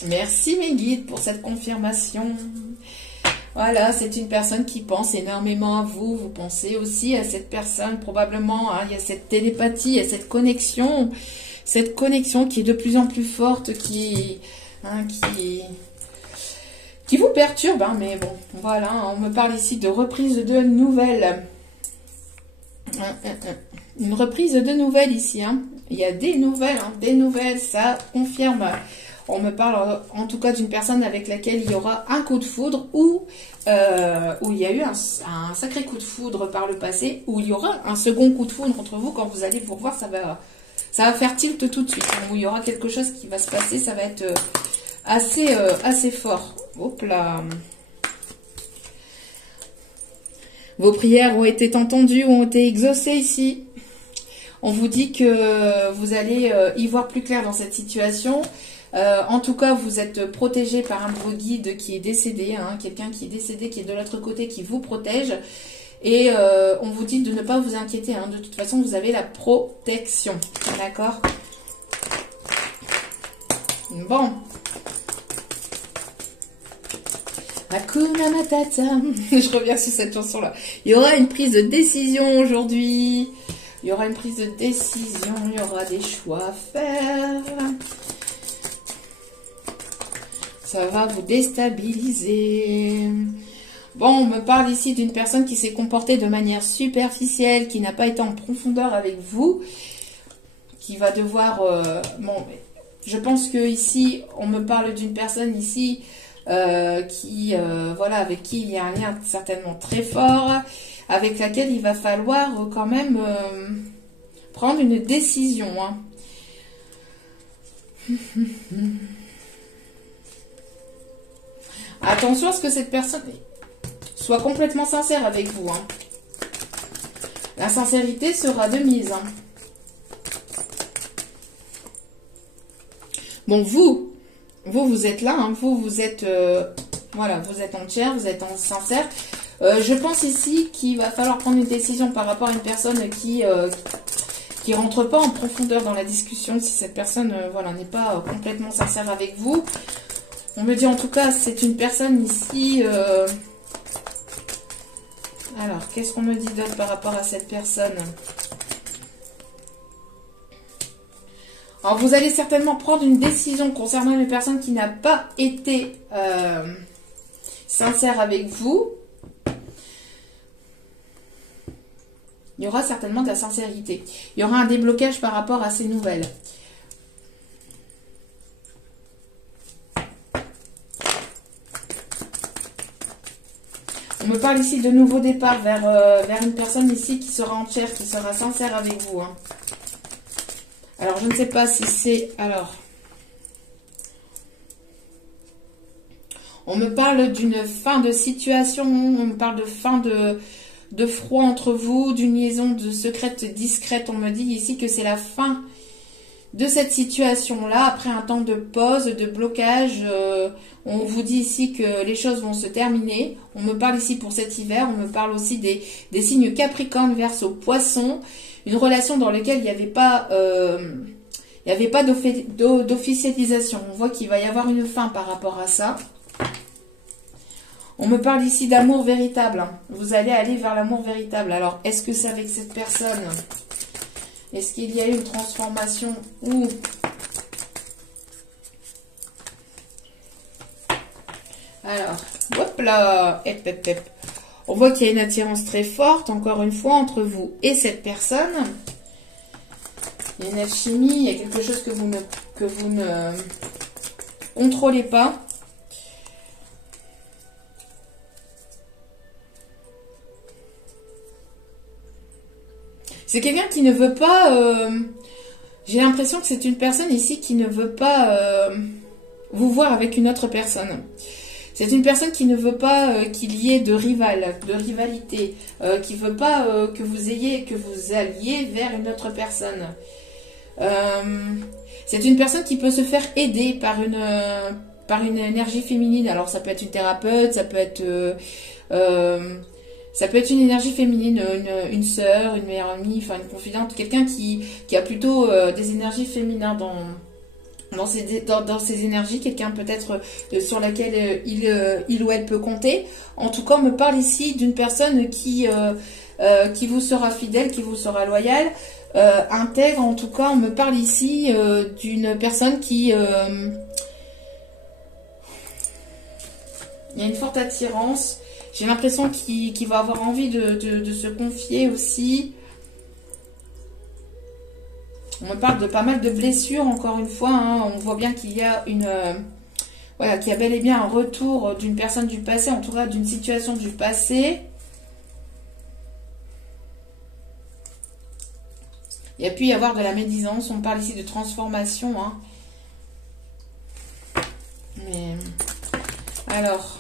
Merci mes guides pour cette confirmation. Voilà, c'est une personne qui pense énormément à vous. Vous pensez aussi à cette personne, probablement. Hein, il y a cette télépathie, il y a cette connexion qui est de plus en plus forte, qui vous perturbe, hein, mais bon, voilà, on me parle ici de reprise de nouvelles. Une reprise de nouvelles ici, hein. Il y a des nouvelles, ça confirme. On me parle en tout cas d'une personne avec laquelle il y aura un coup de foudre ou il y a eu un sacré coup de foudre par le passé, ou il y aura un second coup de foudre entre vous. Quand vous allez vous revoir, ça va faire tilt tout de suite, hein, où il y aura quelque chose qui va se passer, ça va être assez fort. Hop là. Vos prières ont été entendues, ont été exaucées ici. On vous dit que vous allez y voir plus clair dans cette situation. En tout cas, vous êtes protégé par un de vos guides qui est décédé. Hein, quelqu'un qui est décédé, qui est de l'autre côté, qui vous protège. Et on vous dit de ne pas vous inquiéter. Hein, de toute façon, vous avez la protection. D'accord? Bon. Hakuna Matata. Je reviens sur cette chanson-là. Il y aura une prise de décision aujourd'hui. Il y aura une prise de décision. Il y aura des choix à faire. Ça va vous déstabiliser. Bon, on me parle ici d'une personne qui s'est comportée de manière superficielle, qui n'a pas été en profondeur avec vous, qui va devoir... bon, je pense que ici, on me parle d'une personne ici... voilà, avec qui il y a un lien certainement très fort. avec laquelle il va falloir quand même prendre une décision. Hein. Attention à ce que cette personne soit complètement sincère avec vous. Hein. La sincérité sera de mise. Hein. Bon, vous êtes là. Hein. Vous êtes, voilà, vous êtes entière, vous êtes sincère. Je pense ici qu'il va falloir prendre une décision par rapport à une personne qui rentre pas en profondeur dans la discussion. Si cette personne, voilà, n'est pas complètement sincère avec vous. On me dit en tout cas, c'est une personne ici. Alors, qu'est-ce qu'on me dit d'autre par rapport à cette personne? Alors, vous allez certainement prendre une décision concernant une personne qui n'a pas été sincère avec vous. Il y aura certainement de la sincérité. Il y aura un déblocage par rapport à ces nouvelles. On me parle ici de nouveau départ vers une personne ici qui sera entière, qui sera sincère avec vous. Hein. Alors, je ne sais pas si c'est... Alors, on me parle d'une fin de situation, on me parle de fin de froid entre vous, d'une liaison de secrète discrète. On me dit ici que c'est la fin de cette situation-là, après un temps de pause, de blocage. On vous dit ici que les choses vont se terminer. On me parle ici pour cet hiver. On me parle aussi des signes Capricorne, Verseau, Poisson. Une relation dans laquelle il n'y avait pas, d'officialisation. On voit qu'il va y avoir une fin par rapport à ça. On me parle ici d'amour véritable. Vous allez aller vers l'amour véritable. Alors, est-ce que c'est avec cette personne? Est-ce qu'il y a eu une transformation ou... Alors, hop là, on voit qu'il y a une attirance très forte, encore une fois, entre vous et cette personne. Il y a une alchimie, il y a quelque chose que vous ne contrôlez pas. C'est quelqu'un qui ne veut pas... J'ai l'impression que c'est une personne ici qui ne veut pas vous voir avec une autre personne. C'est une personne qui ne veut pas qu'il y ait de rivalité, qui ne veut pas que vous alliez vers une autre personne. C'est une personne qui peut se faire aider par une énergie féminine. Alors ça peut être une thérapeute, ça peut être une énergie féminine, une sœur, une meilleure amie, enfin une confidente, quelqu'un qui a plutôt des énergies féminines dans ses énergies, quelqu'un peut-être sur laquelle il ou elle peut compter. En tout cas, on me parle ici d'une personne qui vous sera fidèle, qui vous sera loyale, intègre. En tout cas, on me parle ici d'une personne qui... il y a une forte attirance. J'ai l'impression qu'il va avoir envie de se confier aussi. On me parle de pas mal de blessures, encore une fois. Hein. On voit bien qu'il y a voilà, qu'il y a bel et bien un retour d'une personne du passé, en tout cas d'une situation du passé. Il y a pu y avoir de la médisance. On parle ici de transformation. Hein. Mais alors...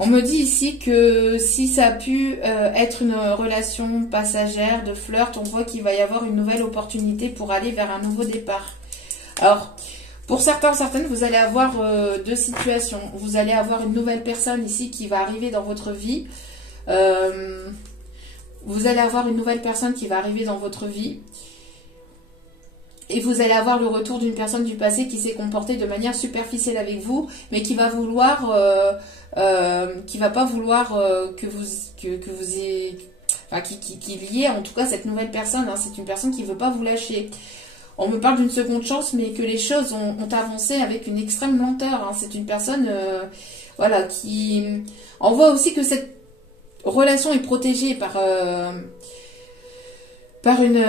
On me dit ici que si ça a pu être une relation passagère, de flirt, on voit qu'il va y avoir une nouvelle opportunité pour aller vers un nouveau départ. Alors, pour certaines, vous allez avoir deux situations. Vous allez avoir une nouvelle personne ici qui va arriver dans votre vie. Vous allez avoir une nouvelle personne qui va arriver dans votre vie. Et vous allez avoir le retour d'une personne du passé qui s'est comportée de manière superficielle avec vous, mais qui va vouloir, qui va pas vouloir que vous ayez, enfin, qu'il y ait en tout cas cette nouvelle personne. Hein, c'est une personne qui veut pas vous lâcher. On me parle d'une seconde chance, mais que les choses ont avancé avec une extrême lenteur. Hein. C'est une personne, voilà, qui... On voit aussi que cette relation est protégée par une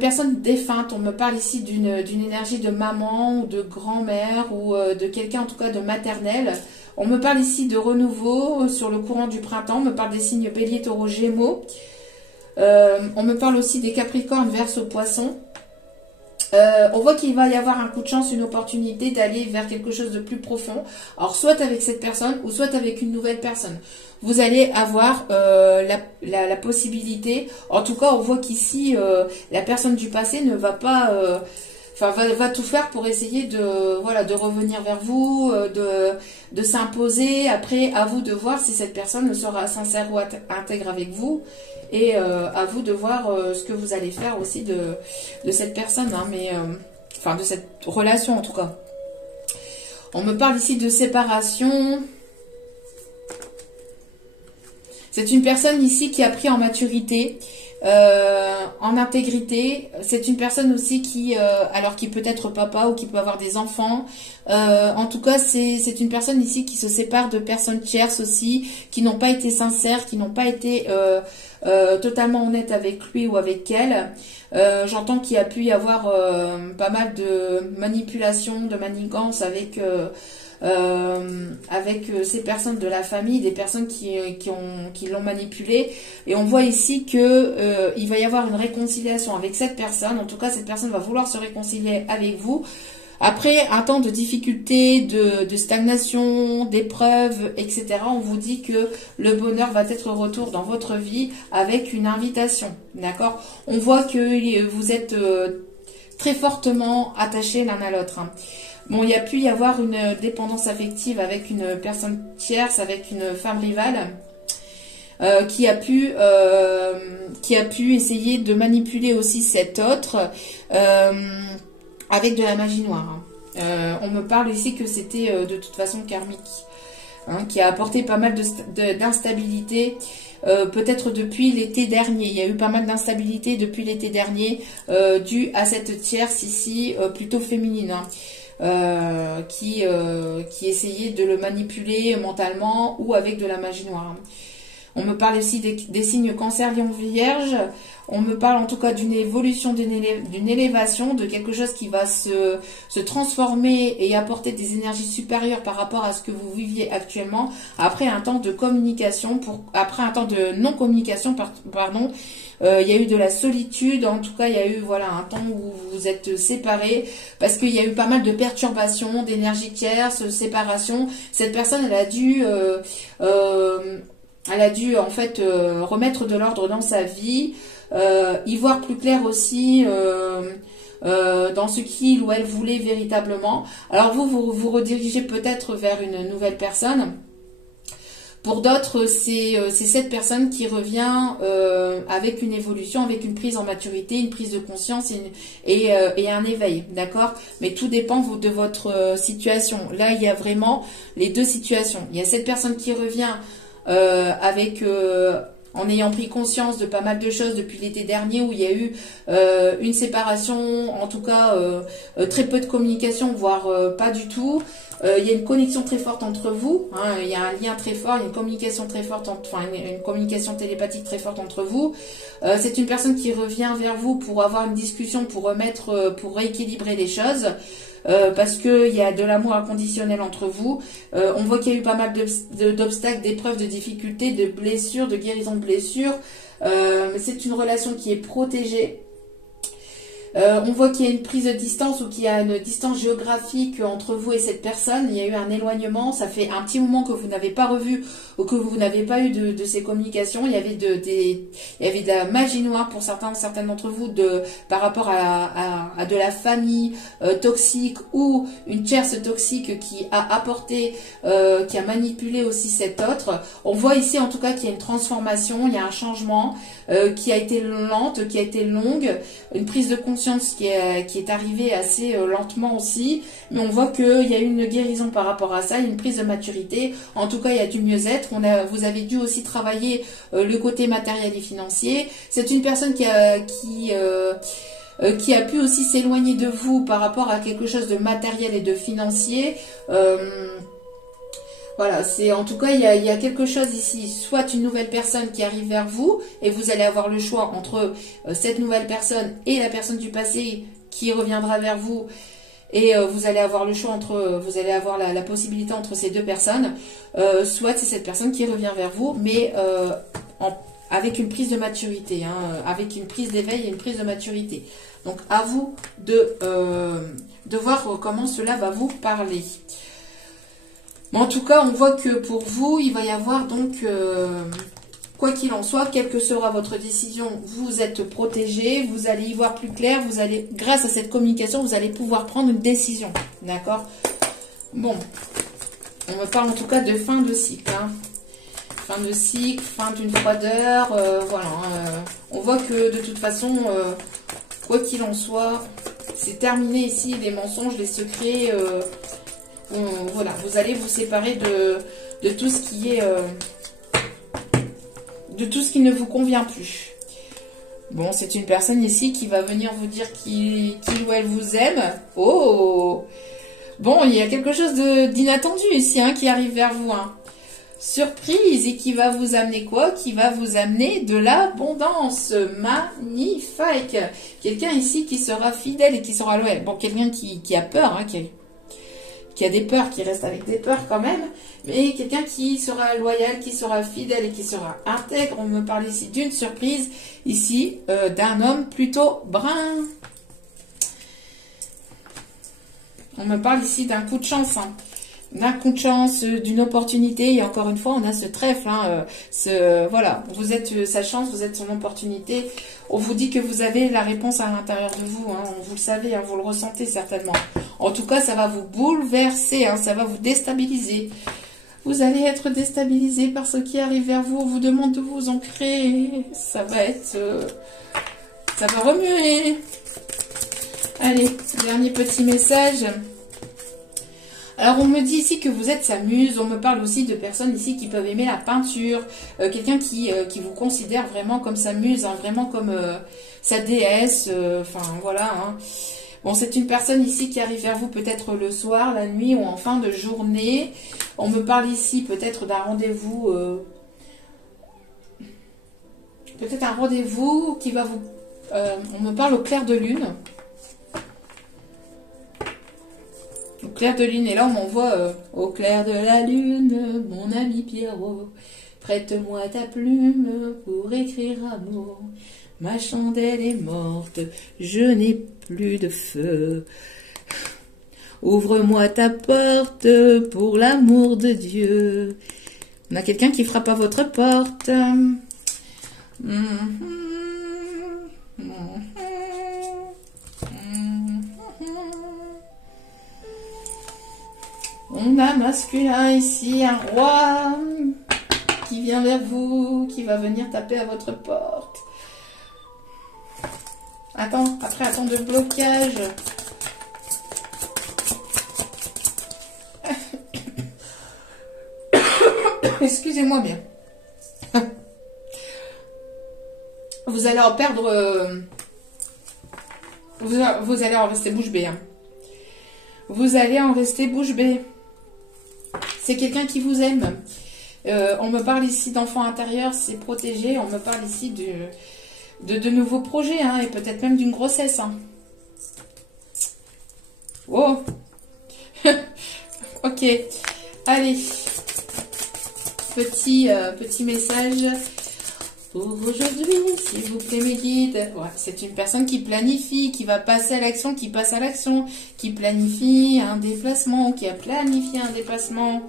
personne défunte. On me parle ici d'une énergie de maman ou de grand-mère ou de quelqu'un en tout cas de maternel. On me parle ici de renouveau sur le courant du printemps. On me parle des signes Bélier, Taureau, Gémeaux. On me parle aussi des Capricornes, Verseau, Poissons. On voit qu'il va y avoir un coup de chance, une opportunité d'aller vers quelque chose de plus profond. Alors, soit avec cette personne ou soit avec une nouvelle personne. Vous allez avoir la possibilité. En tout cas, on voit qu'ici, la personne du passé ne va pas... va tout faire pour essayer de revenir vers vous, de s'imposer. Après, à vous de voir si cette personne sera sincère ou intègre avec vous. Et à vous de voir ce que vous allez faire aussi de cette personne, hein, de cette relation en tout cas. On me parle ici de séparation. C'est une personne ici qui a pris en maturité, en intégrité. C'est une personne aussi qui peut être papa ou qui peut avoir des enfants. En tout cas, c'est une personne ici qui se sépare de personnes tierces aussi, qui n'ont pas été sincères, qui n'ont pas été totalement honnêtes avec lui ou avec elle. J'entends qu'il y a pu y avoir pas mal de manipulation, de manigance avec ces personnes de la famille, des personnes qui l'ont manipulé. Et on voit ici que il va y avoir une réconciliation avec cette personne. En tout cas, cette personne va vouloir se réconcilier avec vous. Après un temps de difficulté, de stagnation, d'épreuves, etc., on vous dit que le bonheur va être retour dans votre vie avec une invitation. D'accord? On voit que vous êtes très fortement attachés l'un à l'autre. Hein. Bon, il y a pu y avoir une dépendance affective avec une personne tierce, avec une femme rivale, qui a pu essayer de manipuler aussi cet autre avec de la magie noire. Hein. On me parle ici que c'était de toute façon karmique, hein, qui a apporté pas mal d'instabilité. Peut-être depuis l'été dernier. Il y a eu pas mal d'instabilité depuis l'été dernier due à cette tierce ici, plutôt féminine. Hein. Qui essayait de le manipuler mentalement ou avec de la magie noire. On me parle aussi des signes Cancer, Lion, Vierge. On me parle en tout cas d'une évolution, d'une élévation, de quelque chose qui va se transformer et apporter des énergies supérieures par rapport à ce que vous viviez actuellement. Après un temps de communication, après un temps de non-communication, pardon. Il y a eu de la solitude, en tout cas il y a eu un temps où vous vous êtes séparés parce qu'il y a eu pas mal de perturbations, d'énergie tierce, séparation. Cette personne elle a dû en fait remettre de l'ordre dans sa vie, y voir plus clair aussi dans ce qu'il ou elle voulait véritablement. Alors vous redirigez peut-être vers une nouvelle personne. Pour d'autres, c'est cette personne qui revient avec une évolution, avec une prise en maturité, une prise de conscience et un éveil, d'accord? Mais tout dépend de votre situation. Là, il y a vraiment les deux situations. Il y a cette personne qui revient en ayant pris conscience de pas mal de choses depuis l'été dernier où il y a eu une séparation, en tout cas très peu de communication, voire pas du tout. Il y a une connexion très forte entre vous, hein, il y a un lien très fort, il y a une communication très forte, une communication télépathique très forte entre vous. C'est une personne qui revient vers vous pour avoir une discussion, pour rééquilibrer les choses. Parce qu'il y a de l'amour inconditionnel entre vous. On voit qu'il y a eu pas mal d'obstacles, d'épreuves, de difficultés, de blessures, de guérison de blessures. C'est une relation qui est protégée. On voit qu'il y a une prise de distance ou qu'il y a une distance géographique entre vous et cette personne. Il y a eu un éloignement. Ça fait un petit moment que vous n'avez pas revu ou que vous n'avez pas eu de ces communications. Il y avait de la magie noire pour certaines d'entre vous par rapport à de la famille toxique ou une tierce toxique qui a apporté, qui a manipulé aussi cet autre. On voit ici en tout cas qu'il y a une transformation, il y a un changement qui a été lente, qui a été longue, une prise de conscience qui est arrivée assez lentement aussi, mais on voit qu'il y a eu une guérison par rapport à ça, il y a une prise de maturité, en tout cas il y a du mieux-être. Vous avez dû aussi travailler le côté matériel et financier. C'est une personne qui a pu aussi s'éloigner de vous par rapport à quelque chose de matériel et de financier. Voilà, en tout cas, il y a quelque chose ici, soit une nouvelle personne qui arrive vers vous, et vous allez avoir le choix entre cette nouvelle personne et la personne du passé qui reviendra vers vous, Et vous allez avoir le choix entre, vous allez avoir la possibilité entre ces deux personnes. Soit c'est cette personne qui revient vers vous, mais avec une prise de maturité, hein, avec une prise d'éveil et une prise de maturité. Donc à vous de voir comment cela va vous parler. Mais en tout cas, on voit que pour vous, il va y avoir donc, quoi qu'il en soit, quelle que sera votre décision, vous êtes protégé, vous allez y voir plus clair, vous allez, grâce à cette communication, vous allez pouvoir prendre une décision. D'accord? Bon, on me parle en tout cas de fin de cycle. Hein. Fin de cycle, fin d'une froideur, voilà. On voit que de toute façon, quoi qu'il en soit, c'est terminé ici, les mensonges, les secrets... voilà, vous allez vous séparer de tout ce qui est... de tout ce qui ne vous convient plus. Bon, c'est une personne ici qui va venir vous dire qu'il ou elle vous aime. Oh! Bon, il y a quelque chose d'inattendu ici, hein, qui arrive vers vous. Hein. Surprise, et qui va vous amener quoi? Qui va vous amener de l'abondance. Magnifique! Quelqu'un ici qui sera fidèle et qui sera loyal. Bon, quelqu'un qui a peur, hein, qui a des peurs, qui reste avec des peurs quand même, mais quelqu'un qui sera loyal, qui sera fidèle et qui sera intègre. On me parle ici d'une surprise, ici, d'un homme plutôt brun. On me parle ici d'un coup de chance, hein. D'un coup de chance, d'une opportunité, et encore une fois, on a ce trèfle, hein, voilà, vous êtes sa chance, vous êtes son opportunité. On vous dit que vous avez la réponse à l'intérieur de vous, hein, vous le savez, hein, vous le ressentez certainement. En tout cas, ça va vous bouleverser, hein, ça va vous déstabiliser. Vous allez être déstabilisé par ce qui arrive vers vous, on vous demande de vous ancrer, ça va être... ça va remuer. Allez, dernier petit message. Alors, on me dit ici que vous êtes sa muse. On me parle aussi de personnes ici qui peuvent aimer la peinture. Quelqu'un qui vous considère vraiment comme sa muse, hein, vraiment comme sa déesse. Enfin, voilà. Hein. Bon, c'est une personne ici qui arrive vers vous peut-être le soir, la nuit ou en fin de journée. On me parle ici peut-être d'un rendez-vous. Peut-être un rendez-vous qui va vous... on me parle au clair de lune. Au clair de lune, et là on m'envoie au clair de la lune, mon ami Pierrot, prête-moi ta plume pour écrire amour. Ma chandelle est morte, je n'ai plus de feu. Ouvre-moi ta porte pour l'amour de Dieu. On a quelqu'un qui frappe à votre porte. On a masculin ici, un roi qui vient vers vous, qui va venir taper à votre porte. Attends, après, attends de blocage. Excusez-moi bien. Vous allez en perdre... vous allez en rester bouche bée. Hein. Vous allez en rester bouche bée. C'est quelqu'un qui vous aime. On me parle ici d'enfant intérieur, c'est protégé. On me parle ici de nouveaux projets, hein, et peut-être même d'une grossesse. Hein. Oh. Ok. Allez. Petit message pour aujourd'hui, s'il vous plaît, mes guides. Ouais, c'est une personne qui planifie, qui va passer à l'action, qui passe à l'action, qui planifie un déplacement, qui a planifié un déplacement.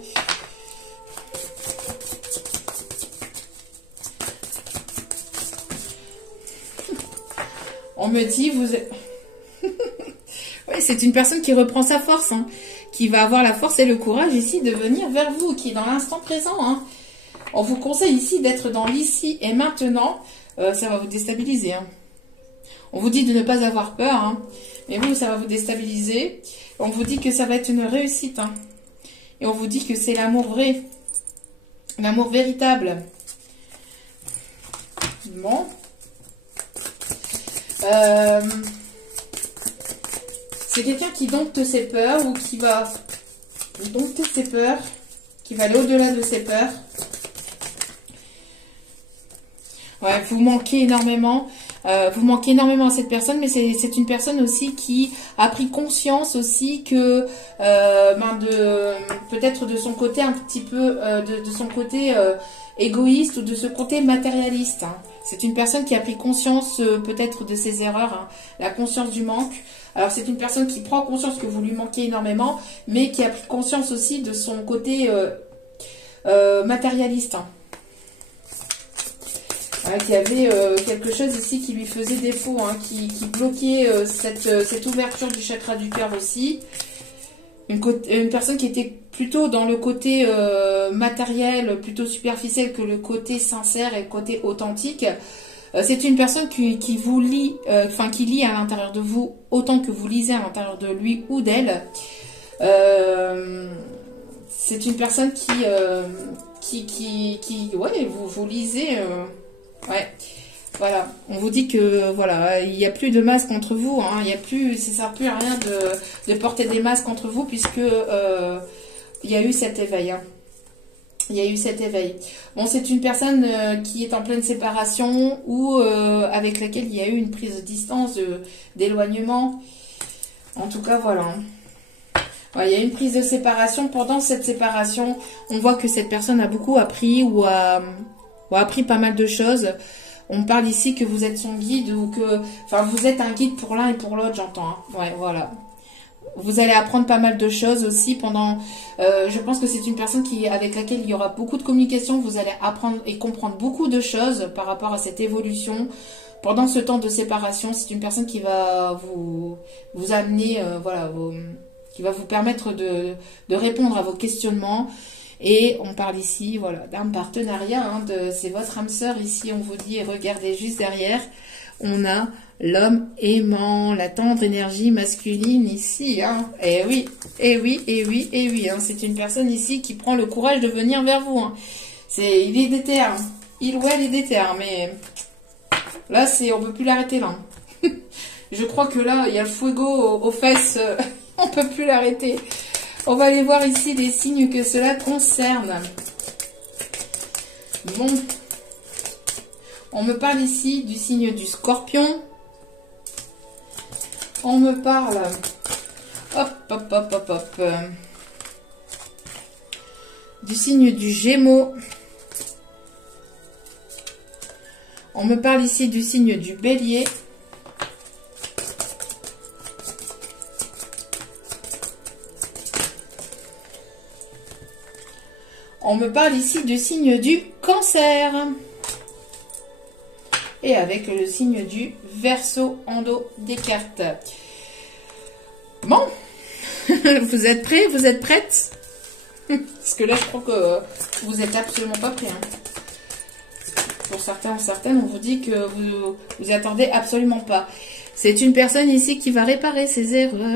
On me dit, vous... Oui, c'est une personne qui reprend sa force, hein, qui va avoir la force et le courage ici de venir vers vous, qui est dans l'instant présent. Hein. On vous conseille ici d'être dans l'ici et maintenant. Ça va vous déstabiliser. Hein. On vous dit de ne pas avoir peur. Hein. Mais vous, ça va vous déstabiliser. On vous dit que ça va être une réussite. Hein. Et on vous dit que c'est l'amour vrai. L'amour véritable. Bon. C'est quelqu'un qui dompte ses peurs ou qui va dompter ses peurs, qui va aller au-delà de ses peurs. Ouais, vous manquez énormément. Vous manquez énormément à cette personne, mais c'est une personne aussi qui a pris conscience aussi que peut-être de son côté un petit peu de son côté égoïste ou de ce côté matérialiste. Hein. C'est une personne qui a pris conscience peut-être de ses erreurs, hein, la conscience du manque. Alors c'est une personne qui prend conscience que vous lui manquez énormément, mais qui a pris conscience aussi de son côté matérialiste. Hein. Hein, qu'il y avait quelque chose ici qui lui faisait défaut, hein, qui bloquait cette ouverture du chakra du cœur aussi. Une personne qui était plutôt dans le côté matériel, plutôt superficiel que le côté sincère et le côté authentique. C'est une personne qui vous lit, qui lit à l'intérieur de vous autant que vous lisez à l'intérieur de lui ou d'elle. C'est une personne ouais, vous lisez... Ouais, voilà. On vous dit que voilà, il n'y a plus de masque entre vous. Hein, il y a plus, ça ne sert plus à rien de porter des masques entre vous puisque il y a eu cet éveil. Hein. Il y a eu cet éveil. Bon, c'est une personne qui est en pleine séparation ou avec laquelle il y a eu une prise de distance, d'éloignement. En tout cas, voilà. Ouais, il y a une prise de séparation. Pendant cette séparation, on voit que cette personne a beaucoup appris ou a appris pas mal de choses. On parle ici que vous êtes son guide ou que... Enfin, vous êtes un guide pour l'un et pour l'autre, j'entends. Hein. Ouais, voilà. Vous allez apprendre pas mal de choses aussi pendant... je pense que c'est une personne avec laquelle il y aura beaucoup de communication. Vous allez apprendre et comprendre beaucoup de choses par rapport à cette évolution. Pendant ce temps de séparation, c'est une personne qui va vous amener... qui va vous permettre de répondre à vos questionnements. Et on parle ici, voilà, d'un partenariat. Hein, c'est votre âme sœur ici. On vous dit, regardez juste derrière, on a l'homme aimant, la tendre énergie masculine ici. Hein. Et oui, et oui, et oui, et oui. Hein, c'est une personne ici qui prend le courage de venir vers vous. Hein. Il est déter. Hein. Il ou elle est déter. Mais là, on ne peut plus l'arrêter là. Je crois que là, il y a le fuego aux fesses. On ne peut plus l'arrêter. On va aller voir ici les signes que cela concerne. Bon. On me parle ici du signe du Scorpion. On me parle... Hop, hop, hop, hop, hop. Du signe du Gémeaux. On me parle ici du signe du Bélier. On me parle ici du signe du Cancer. Et avec le signe du Verseau en dos des cartes. Bon. Vous êtes prêts? Vous êtes prêtes? Parce que là, je crois que vous n'êtes absolument pas prêts. Hein. Pour certains ou certaines, on vous dit que vous attendez absolument pas. C'est une personne ici qui va réparer ses erreurs,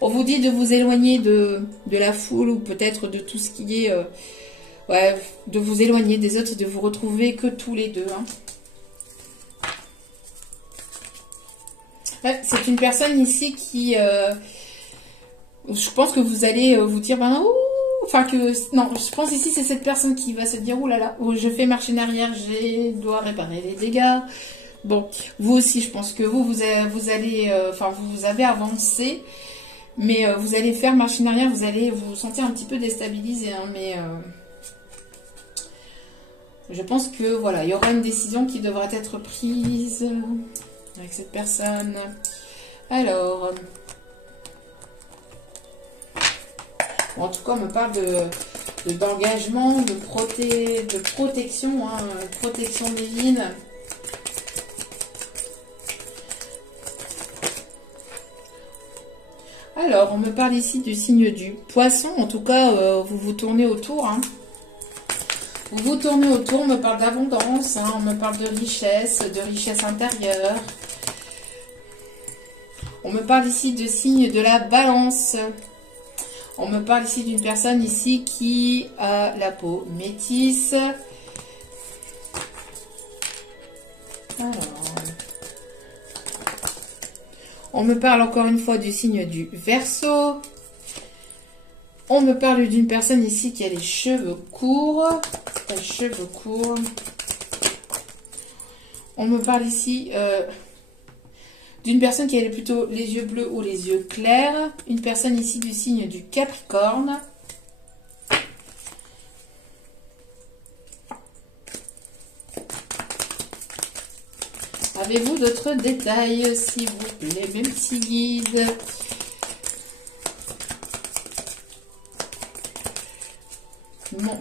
On vous dit de vous éloigner de la foule ou peut-être de tout ce qui est... de vous éloigner des autres et de vous retrouver que tous les deux. Hein. Ouais, c'est une personne ici qui... je pense que vous allez vous dire... non, je pense ici c'est cette personne qui va se dire, oh là là, je fais marche en arrière, je dois réparer les dégâts. Bon, vous aussi, je pense que vous avez avancé, mais vous allez faire marche en arrière, vous allez vous sentir un petit peu déstabilisé, hein, mais je pense que voilà, il y aura une décision qui devra être prise avec cette personne. Alors... En tout cas, on me parle d'engagement, de protection, hein, protection divine. Alors, on me parle ici du signe du Poisson. En tout cas, vous vous tournez autour. Hein. Vous vous tournez autour, on me parle d'abondance, hein, on me parle de richesse intérieure. On me parle ici de signe de la Balance. On me parle ici d'une personne ici qui a la peau métisse. Alors, on me parle encore une fois du signe du Verseau. On me parle d'une personne ici qui a les cheveux courts. Les cheveux courts. On me parle ici d'une personne qui a plutôt les yeux bleus ou les yeux clairs. Une personne ici du signe du Capricorne. Avez-vous d'autres détails, s'il vous plaît, mes petits guides? Bon.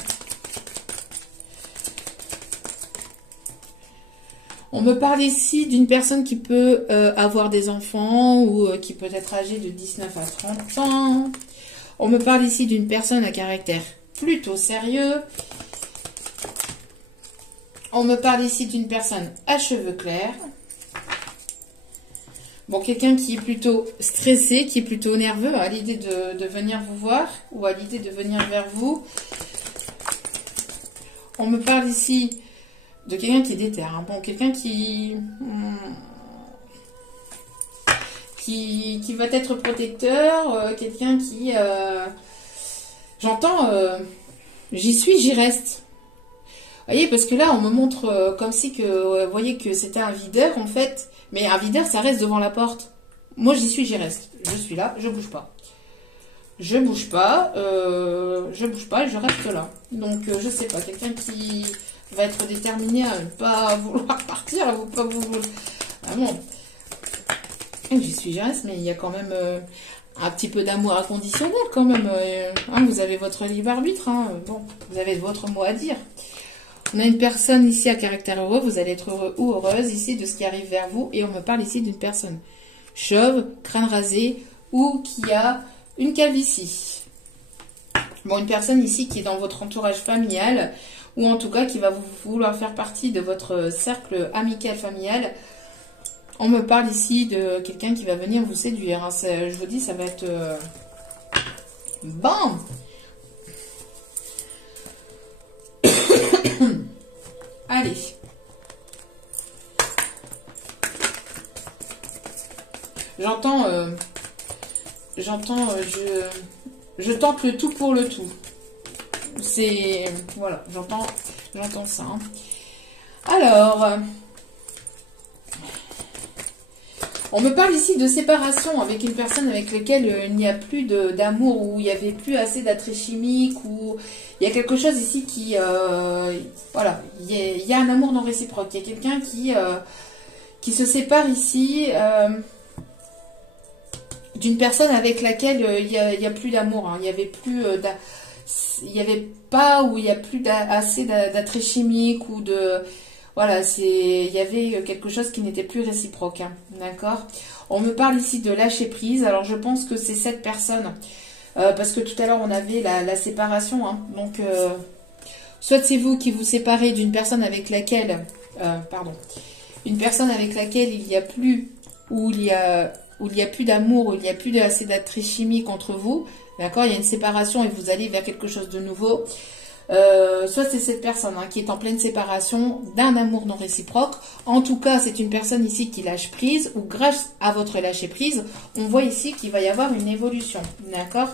On me parle ici d'une personne qui peut avoir des enfants ou qui peut être âgée de 19 à 30 ans. On me parle ici d'une personne à caractère plutôt sérieux. On me parle ici d'une personne à cheveux clairs. Bon, quelqu'un qui est plutôt stressé, qui est plutôt nerveux à l'idée de venir vous voir ou à l'idée de venir vers vous. On me parle ici de quelqu'un qui est déter. Hein. Bon, quelqu'un qui va être protecteur, quelqu'un qui... J'entends, j'y suis, j'y reste. Vous voyez, parce que là, on me montre comme si que, vous voyez que c'était un videur, en fait. Mais un videur, ça reste devant la porte. Moi, j'y suis, j'y reste. Je suis là, je bouge pas. Je bouge pas, et je reste là. Donc, je sais pas, quelqu'un qui va être déterminé à ne pas vouloir partir, à ne pas vouloir... Ah bon. J'y suis, j'y reste, mais il y a quand même un petit peu d'amour inconditionnel, quand même. Hein, vous avez votre libre arbitre, hein. Bon, vous avez votre mot à dire. On a une personne ici à caractère heureux, vous allez être heureux ou heureuse ici de ce qui arrive vers vous. Et on me parle ici d'une personne chauve, crâne rasé ou qui a une calvitie. Bon, une personne ici qui est dans votre entourage familial ou en tout cas qui va vouloir faire partie de votre cercle amical familial. On me parle ici de quelqu'un qui va venir vous séduire. Hein. Je vous dis, ça va être... Bon. Allez. J'entends, je tente le tout pour le tout. C'est, voilà, j'entends ça. Hein. Alors, on me parle ici de séparation avec une personne avec laquelle il n'y a plus d'amour, ou il n'y avait plus assez d'attrait chimique, ou il y a quelque chose ici qui, voilà, il y a un amour non réciproque. Il y a quelqu'un qui se sépare ici d'une personne avec laquelle il y a plus d'amour. Hein. Il y avait plus, il y avait pas, ou il y a plus assez d'attrait chimique ou de... Voilà, il y avait quelque chose qui n'était plus réciproque, hein, d'accord? On me parle ici de lâcher prise. Alors, je pense que c'est cette personne, parce que tout à l'heure, on avait la séparation. Hein, donc, soit c'est vous qui vous séparez d'une personne avec laquelle, une personne avec laquelle il n'y a plus, ou il y a plus d'amour, ou il n'y a plus assez d'attrait chimique entre vous, d'accord? Il y a une séparation et vous allez vers quelque chose de nouveau. Soit c'est cette personne hein, qui est en pleine séparation d'un amour non réciproque. En tout cas, c'est une personne ici qui lâche prise, ou grâce à votre lâcher prise, on voit ici qu'il va y avoir une évolution. D'accord?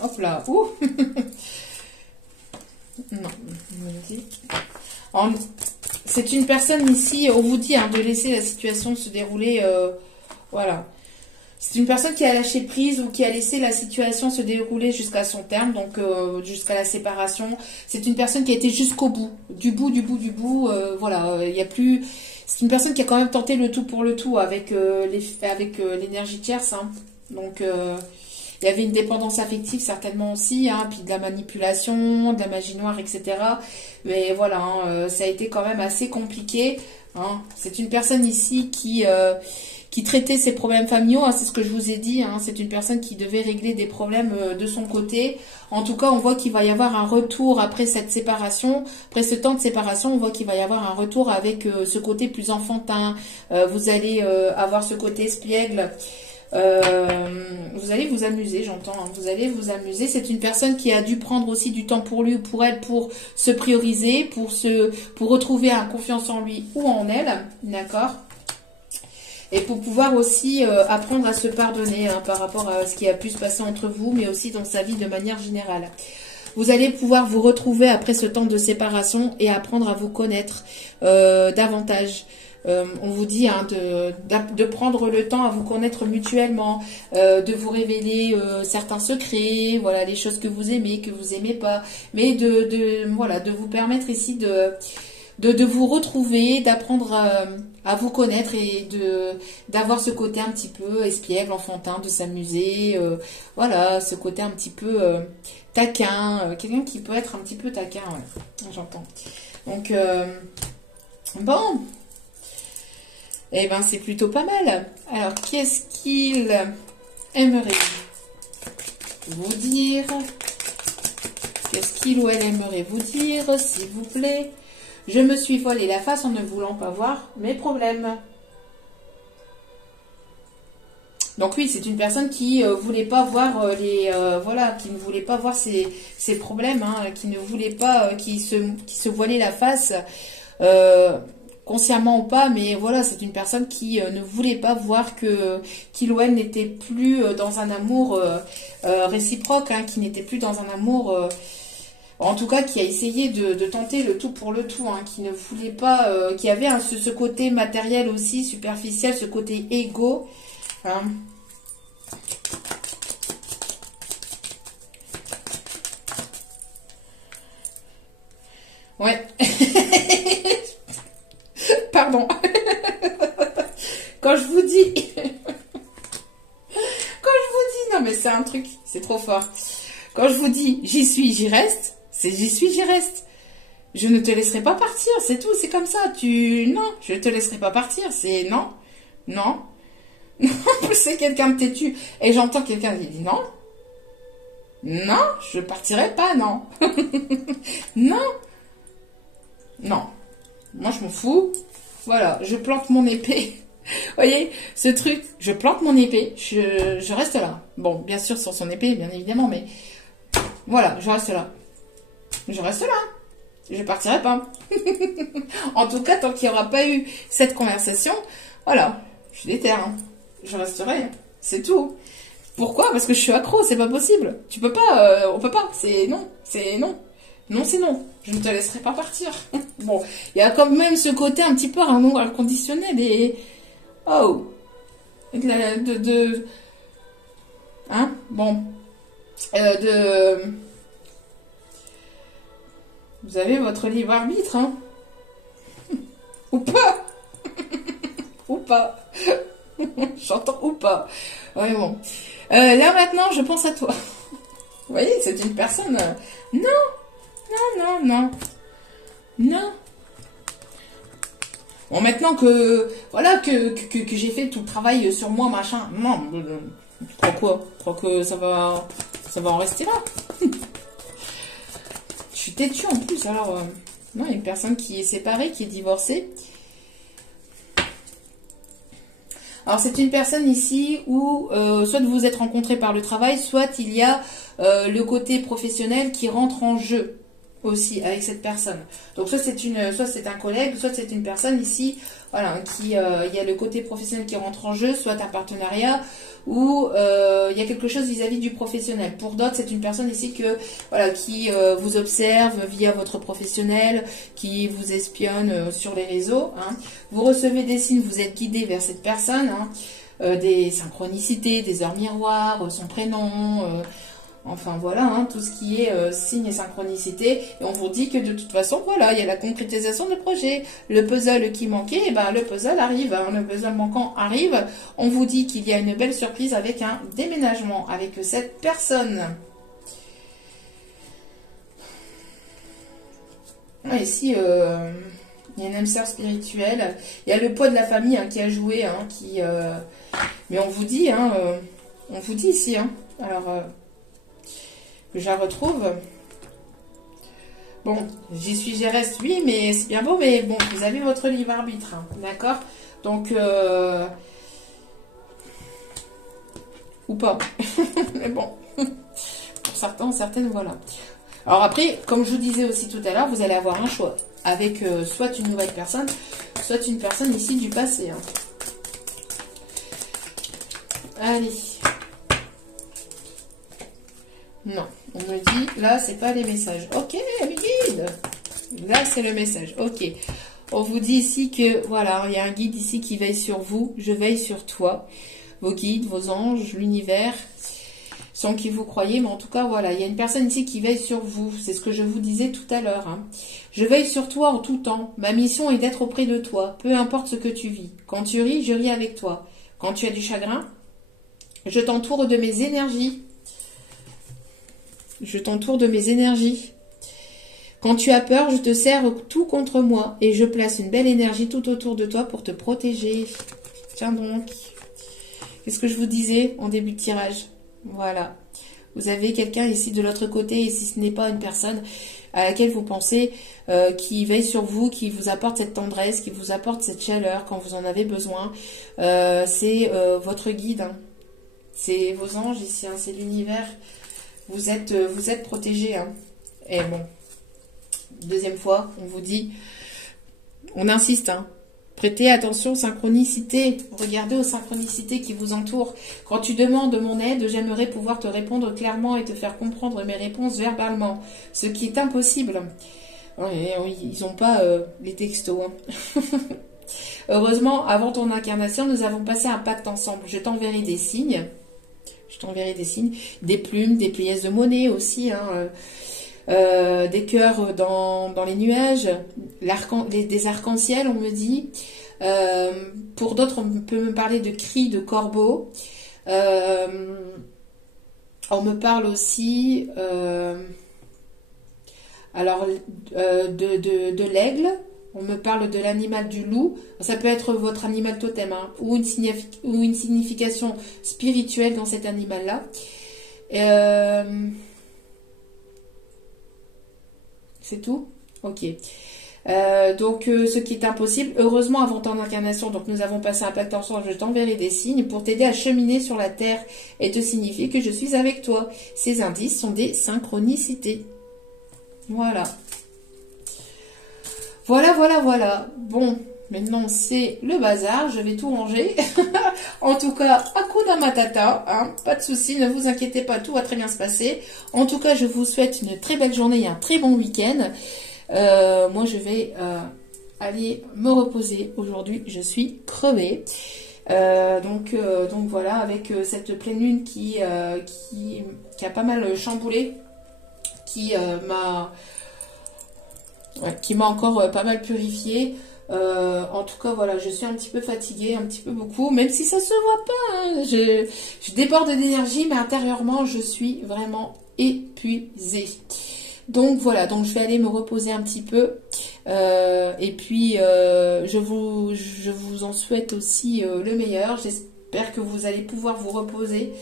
Hop là. Ouh. Non. C'est une personne ici, on vous dit hein, de laisser la situation se dérouler, voilà. C'est une personne qui a lâché prise ou qui a laissé la situation se dérouler jusqu'à son terme, donc jusqu'à la séparation. C'est une personne qui a été jusqu'au bout, du bout, voilà. Il y a plus. C'est une personne qui a quand même tenté le tout pour le tout avec l'énergie tierce, hein. Donc il y avait une dépendance affective certainement aussi, hein, puis de la manipulation, de la magie noire, etc. Mais voilà, hein, ça a été quand même assez compliqué. Hein. C'est une personne ici qui traitait ses problèmes familiaux, hein, c'est ce que je vous ai dit. Hein, c'est une personne qui devait régler des problèmes de son côté. En tout cas, on voit qu'il va y avoir un retour après cette séparation. Après ce temps de séparation, on voit qu'il va y avoir un retour avec ce côté plus enfantin. Vous allez avoir ce côté espiègle. Vous allez vous amuser, j'entends, hein, vous allez vous amuser. C'est une personne qui a dû prendre aussi du temps pour lui ou pour elle, pour se prioriser, pour retrouver un confiance en lui ou en elle, d'accord? Et pour pouvoir aussi apprendre à se pardonner hein, par rapport à ce qui a pu se passer entre vous, mais aussi dans sa vie de manière générale. Vous allez pouvoir vous retrouver après ce temps de séparation et apprendre à vous connaître davantage. On vous dit hein, de prendre le temps à vous connaître mutuellement, de vous révéler certains secrets, voilà, les choses que vous aimez pas, mais voilà, de vous permettre ici de vous retrouver, d'apprendre à vous connaître et d'avoir ce côté un petit peu espiègle, enfantin, de s'amuser, voilà, ce côté un petit peu taquin, quelqu'un qui peut être un petit peu taquin, ouais, j'entends. Donc, bon, eh ben c'est plutôt pas mal. Alors, qu'est-ce qu'il aimerait vous dire? Qu'est-ce qu'il ou elle aimerait vous dire, s'il vous plaît? Je me suis voilé la face en ne voulant pas voir mes problèmes. Donc oui, c'est une personne qui voulait pas voir voilà, qui ne voulait pas voir ses problèmes, hein, qui ne voulait pas, qui se voilait la face, consciemment ou pas, mais voilà, c'est une personne qui ne voulait pas voir qu'il ou elle n'était plus dans un amour réciproque, hein, qui n'était plus dans un amour en tout cas, qui a essayé de tenter le tout pour le tout, hein, qui ne voulait pas, qui avait ce côté matériel aussi, superficiel, ce côté égo. Hein. Ouais. Pardon. Quand je vous dis... non mais c'est un truc, c'est trop fort. Quand je vous dis j'y suis, j'y reste... C'est j'y suis, j'y reste. Je ne te laisserai pas partir, c'est tout, c'est comme ça. Non, je ne te laisserai pas partir, c'est non, non. Non, c'est quelqu'un de têtu. Et j'entends quelqu'un qui dit non. Non, je partirai pas, non. Non. Non. Moi, je m'en fous. Voilà, je plante mon épée. Vous voyez, ce truc, je plante mon épée, je reste là. Bon, bien sûr, sur son épée, bien évidemment, mais voilà, je reste là. Je reste là. Je partirai pas. En tout cas, tant qu'il n'y aura pas eu cette conversation, voilà, je suis déterre. Hein. Je resterai. C'est tout. Pourquoi? Parce que je suis accro, c'est pas possible. Tu peux pas, on peut pas. C'est non. C'est non. Non, c'est non. Je ne te laisserai pas partir. Bon, il y a quand même ce côté un petit peu amour inconditionnel et... Oh. Hein? Bon. Vous avez votre libre arbitre, hein? Ou pas? Ou pas? J'entends ou pas? Ouais, bon. Là, maintenant, je pense à toi. Vous voyez, c'est une personne... Non! Non, non, non. Non. Bon, maintenant que... Voilà, que j'ai fait tout le travail sur moi, machin. Non, tu crois quoi? Tu crois que ça va en rester là? Je suis têtue en plus, alors... non, il y a une personne qui est séparée, qui est divorcée. Alors, c'est une personne ici où soit vous vous êtes rencontrés par le travail, soit il y a le côté professionnel qui rentre en jeu aussi avec cette personne. Donc, soit c'est un collègue, soit c'est une personne ici, voilà, qui il y a le côté professionnel qui rentre en jeu, soit un partenariat, ou il y a quelque chose vis-à-vis du professionnel. Pour d'autres, c'est une personne ici qui vous observe via votre professionnel, qui vous espionne sur les réseaux. Hein. Vous recevez des signes, vous êtes guidé vers cette personne, hein, des synchronicités, des heures miroirs, son prénom... enfin voilà, hein, tout ce qui est signe et synchronicité. Et on vous dit que de toute façon, voilà, il y a la concrétisation du projet. Le puzzle qui manquait, eh ben, le puzzle arrive. Hein, le puzzle manquant arrive. On vous dit qu'il y a une belle surprise avec un déménagement avec cette personne. Ah, ici, il y a une âme sœur spirituelle. Il y a le poids de la famille hein, qui a joué. Hein, mais on vous dit, hein, on vous dit ici. Hein, alors... que je la retrouve. Bon, j'y suis, j'y reste, oui, mais c'est bien beau, mais bon, vous avez votre libre arbitre, hein, d'accord? Donc, ou pas. Mais bon, pour certains, certaines, voilà. Alors après, comme je vous disais aussi tout à l'heure, vous allez avoir un choix avec soit une nouvelle personne, soit une personne ici du passé. Hein. Allez. Non, on me dit, là, c'est pas les messages. Ok, mes guides. Là, c'est le message. Ok. On vous dit ici que, voilà, il y a un guide ici qui veille sur vous. Je veille sur toi. Vos guides, vos anges, l'univers, sans qui vous croyez. Mais en tout cas, voilà, il y a une personne ici qui veille sur vous. C'est ce que je vous disais tout à l'heure. Hein. Je veille sur toi en tout temps. Ma mission est d'être auprès de toi, peu importe ce que tu vis. Quand tu ris, je ris avec toi. Quand tu as du chagrin, je t'entoure de mes énergies. Je t'entoure de mes énergies. Quand tu as peur, je te serre tout contre moi et je place une belle énergie tout autour de toi pour te protéger. Tiens donc. Qu'est-ce que je vous disais en début de tirage? Voilà. Vous avez quelqu'un ici de l'autre côté et si ce n'est pas une personne à laquelle vous pensez qui veille sur vous, qui vous apporte cette tendresse, qui vous apporte cette chaleur quand vous en avez besoin, c'est votre guide. Hein. C'est vos anges ici, hein, c'est l'univers. Vous êtes protégés. Hein. Et bon, deuxième fois, on vous dit, on insiste, hein, prêtez attention aux synchronicités. Regardez aux synchronicités qui vous entourent. Quand tu demandes mon aide, j'aimerais pouvoir te répondre clairement et te faire comprendre mes réponses verbalement. Ce qui est impossible. Ils n'ont pas les textos. Hein. Heureusement, avant ton incarnation, nous avons passé un pacte ensemble. Je t'enverrai des signes. Je t'enverrai des signes, des plumes, des pièces de monnaie aussi, hein, des cœurs dans les nuages, des arcs-en-ciel, on me dit. Pour d'autres, on peut me parler de cris de corbeaux. On me parle aussi de l'aigle. On me parle de l'animal du loup. Ça peut être votre animal totem, hein, ou une signification spirituelle dans cet animal-là. C'est tout? Ok. Donc, ce qui est impossible, heureusement, avant ton incarnation, donc nous avons passé un pacte ensemble, je t'enverrai des signes pour t'aider à cheminer sur la terre et te signifier que je suis avec toi. Ces indices sont des synchronicités. Voilà. Voilà. Bon, maintenant c'est le bazar, je vais tout ranger. En tout cas, Hakuna Matata, hein, pas de souci, ne vous inquiétez pas, tout va très bien se passer. En tout cas, je vous souhaite une très belle journée et un très bon week-end. Moi, je vais aller me reposer aujourd'hui, je suis crevée. Donc voilà, avec cette pleine lune qui a pas mal chamboulé, qui m'a encore pas mal purifié. En tout cas, voilà, je suis un petit peu fatiguée, un petit peu beaucoup, même si ça se voit pas. Hein, je déborde d'énergie, mais intérieurement, je suis vraiment épuisée. Donc voilà, donc je vais aller me reposer un petit peu. Et puis, je vous en souhaite aussi le meilleur. J'espère que vous allez pouvoir vous reposer.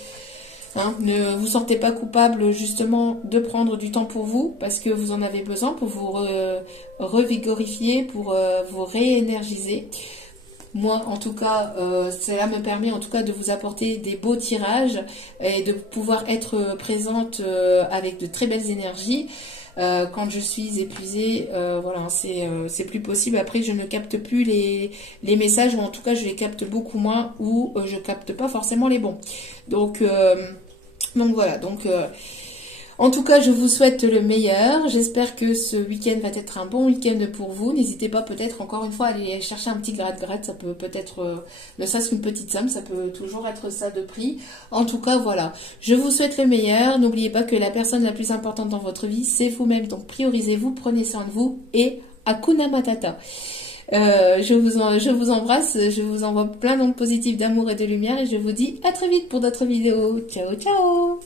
Hein, ne vous sentez pas coupable justement de prendre du temps pour vous parce que vous en avez besoin pour vous revigorifier, pour vous réénergiser. Moi, en tout cas, cela me permet en tout cas de vous apporter des beaux tirages et de pouvoir être présente avec de très belles énergies. Quand je suis épuisée, voilà, c'est plus possible. Après, je ne capte plus les messages, ou en tout cas, je les capte beaucoup moins, ou je capte pas forcément les bons. Donc voilà. Donc, en tout cas, je vous souhaite le meilleur. J'espère que ce week-end va être un bon week-end pour vous. N'hésitez pas peut-être encore une fois à aller chercher un petit gratte-gratte. Ça peut peut-être, ne serait-ce qu'une petite somme, ça peut toujours être ça de prix. En tout cas, voilà. Je vous souhaite le meilleur. N'oubliez pas que la personne la plus importante dans votre vie, c'est vous-même. Donc, priorisez-vous, prenez soin de vous et Hakuna Matata. Je vous embrasse, je vous envoie plein d'ondes positives d'amour et de lumière et je vous dis à très vite pour d'autres vidéos. Ciao, ciao!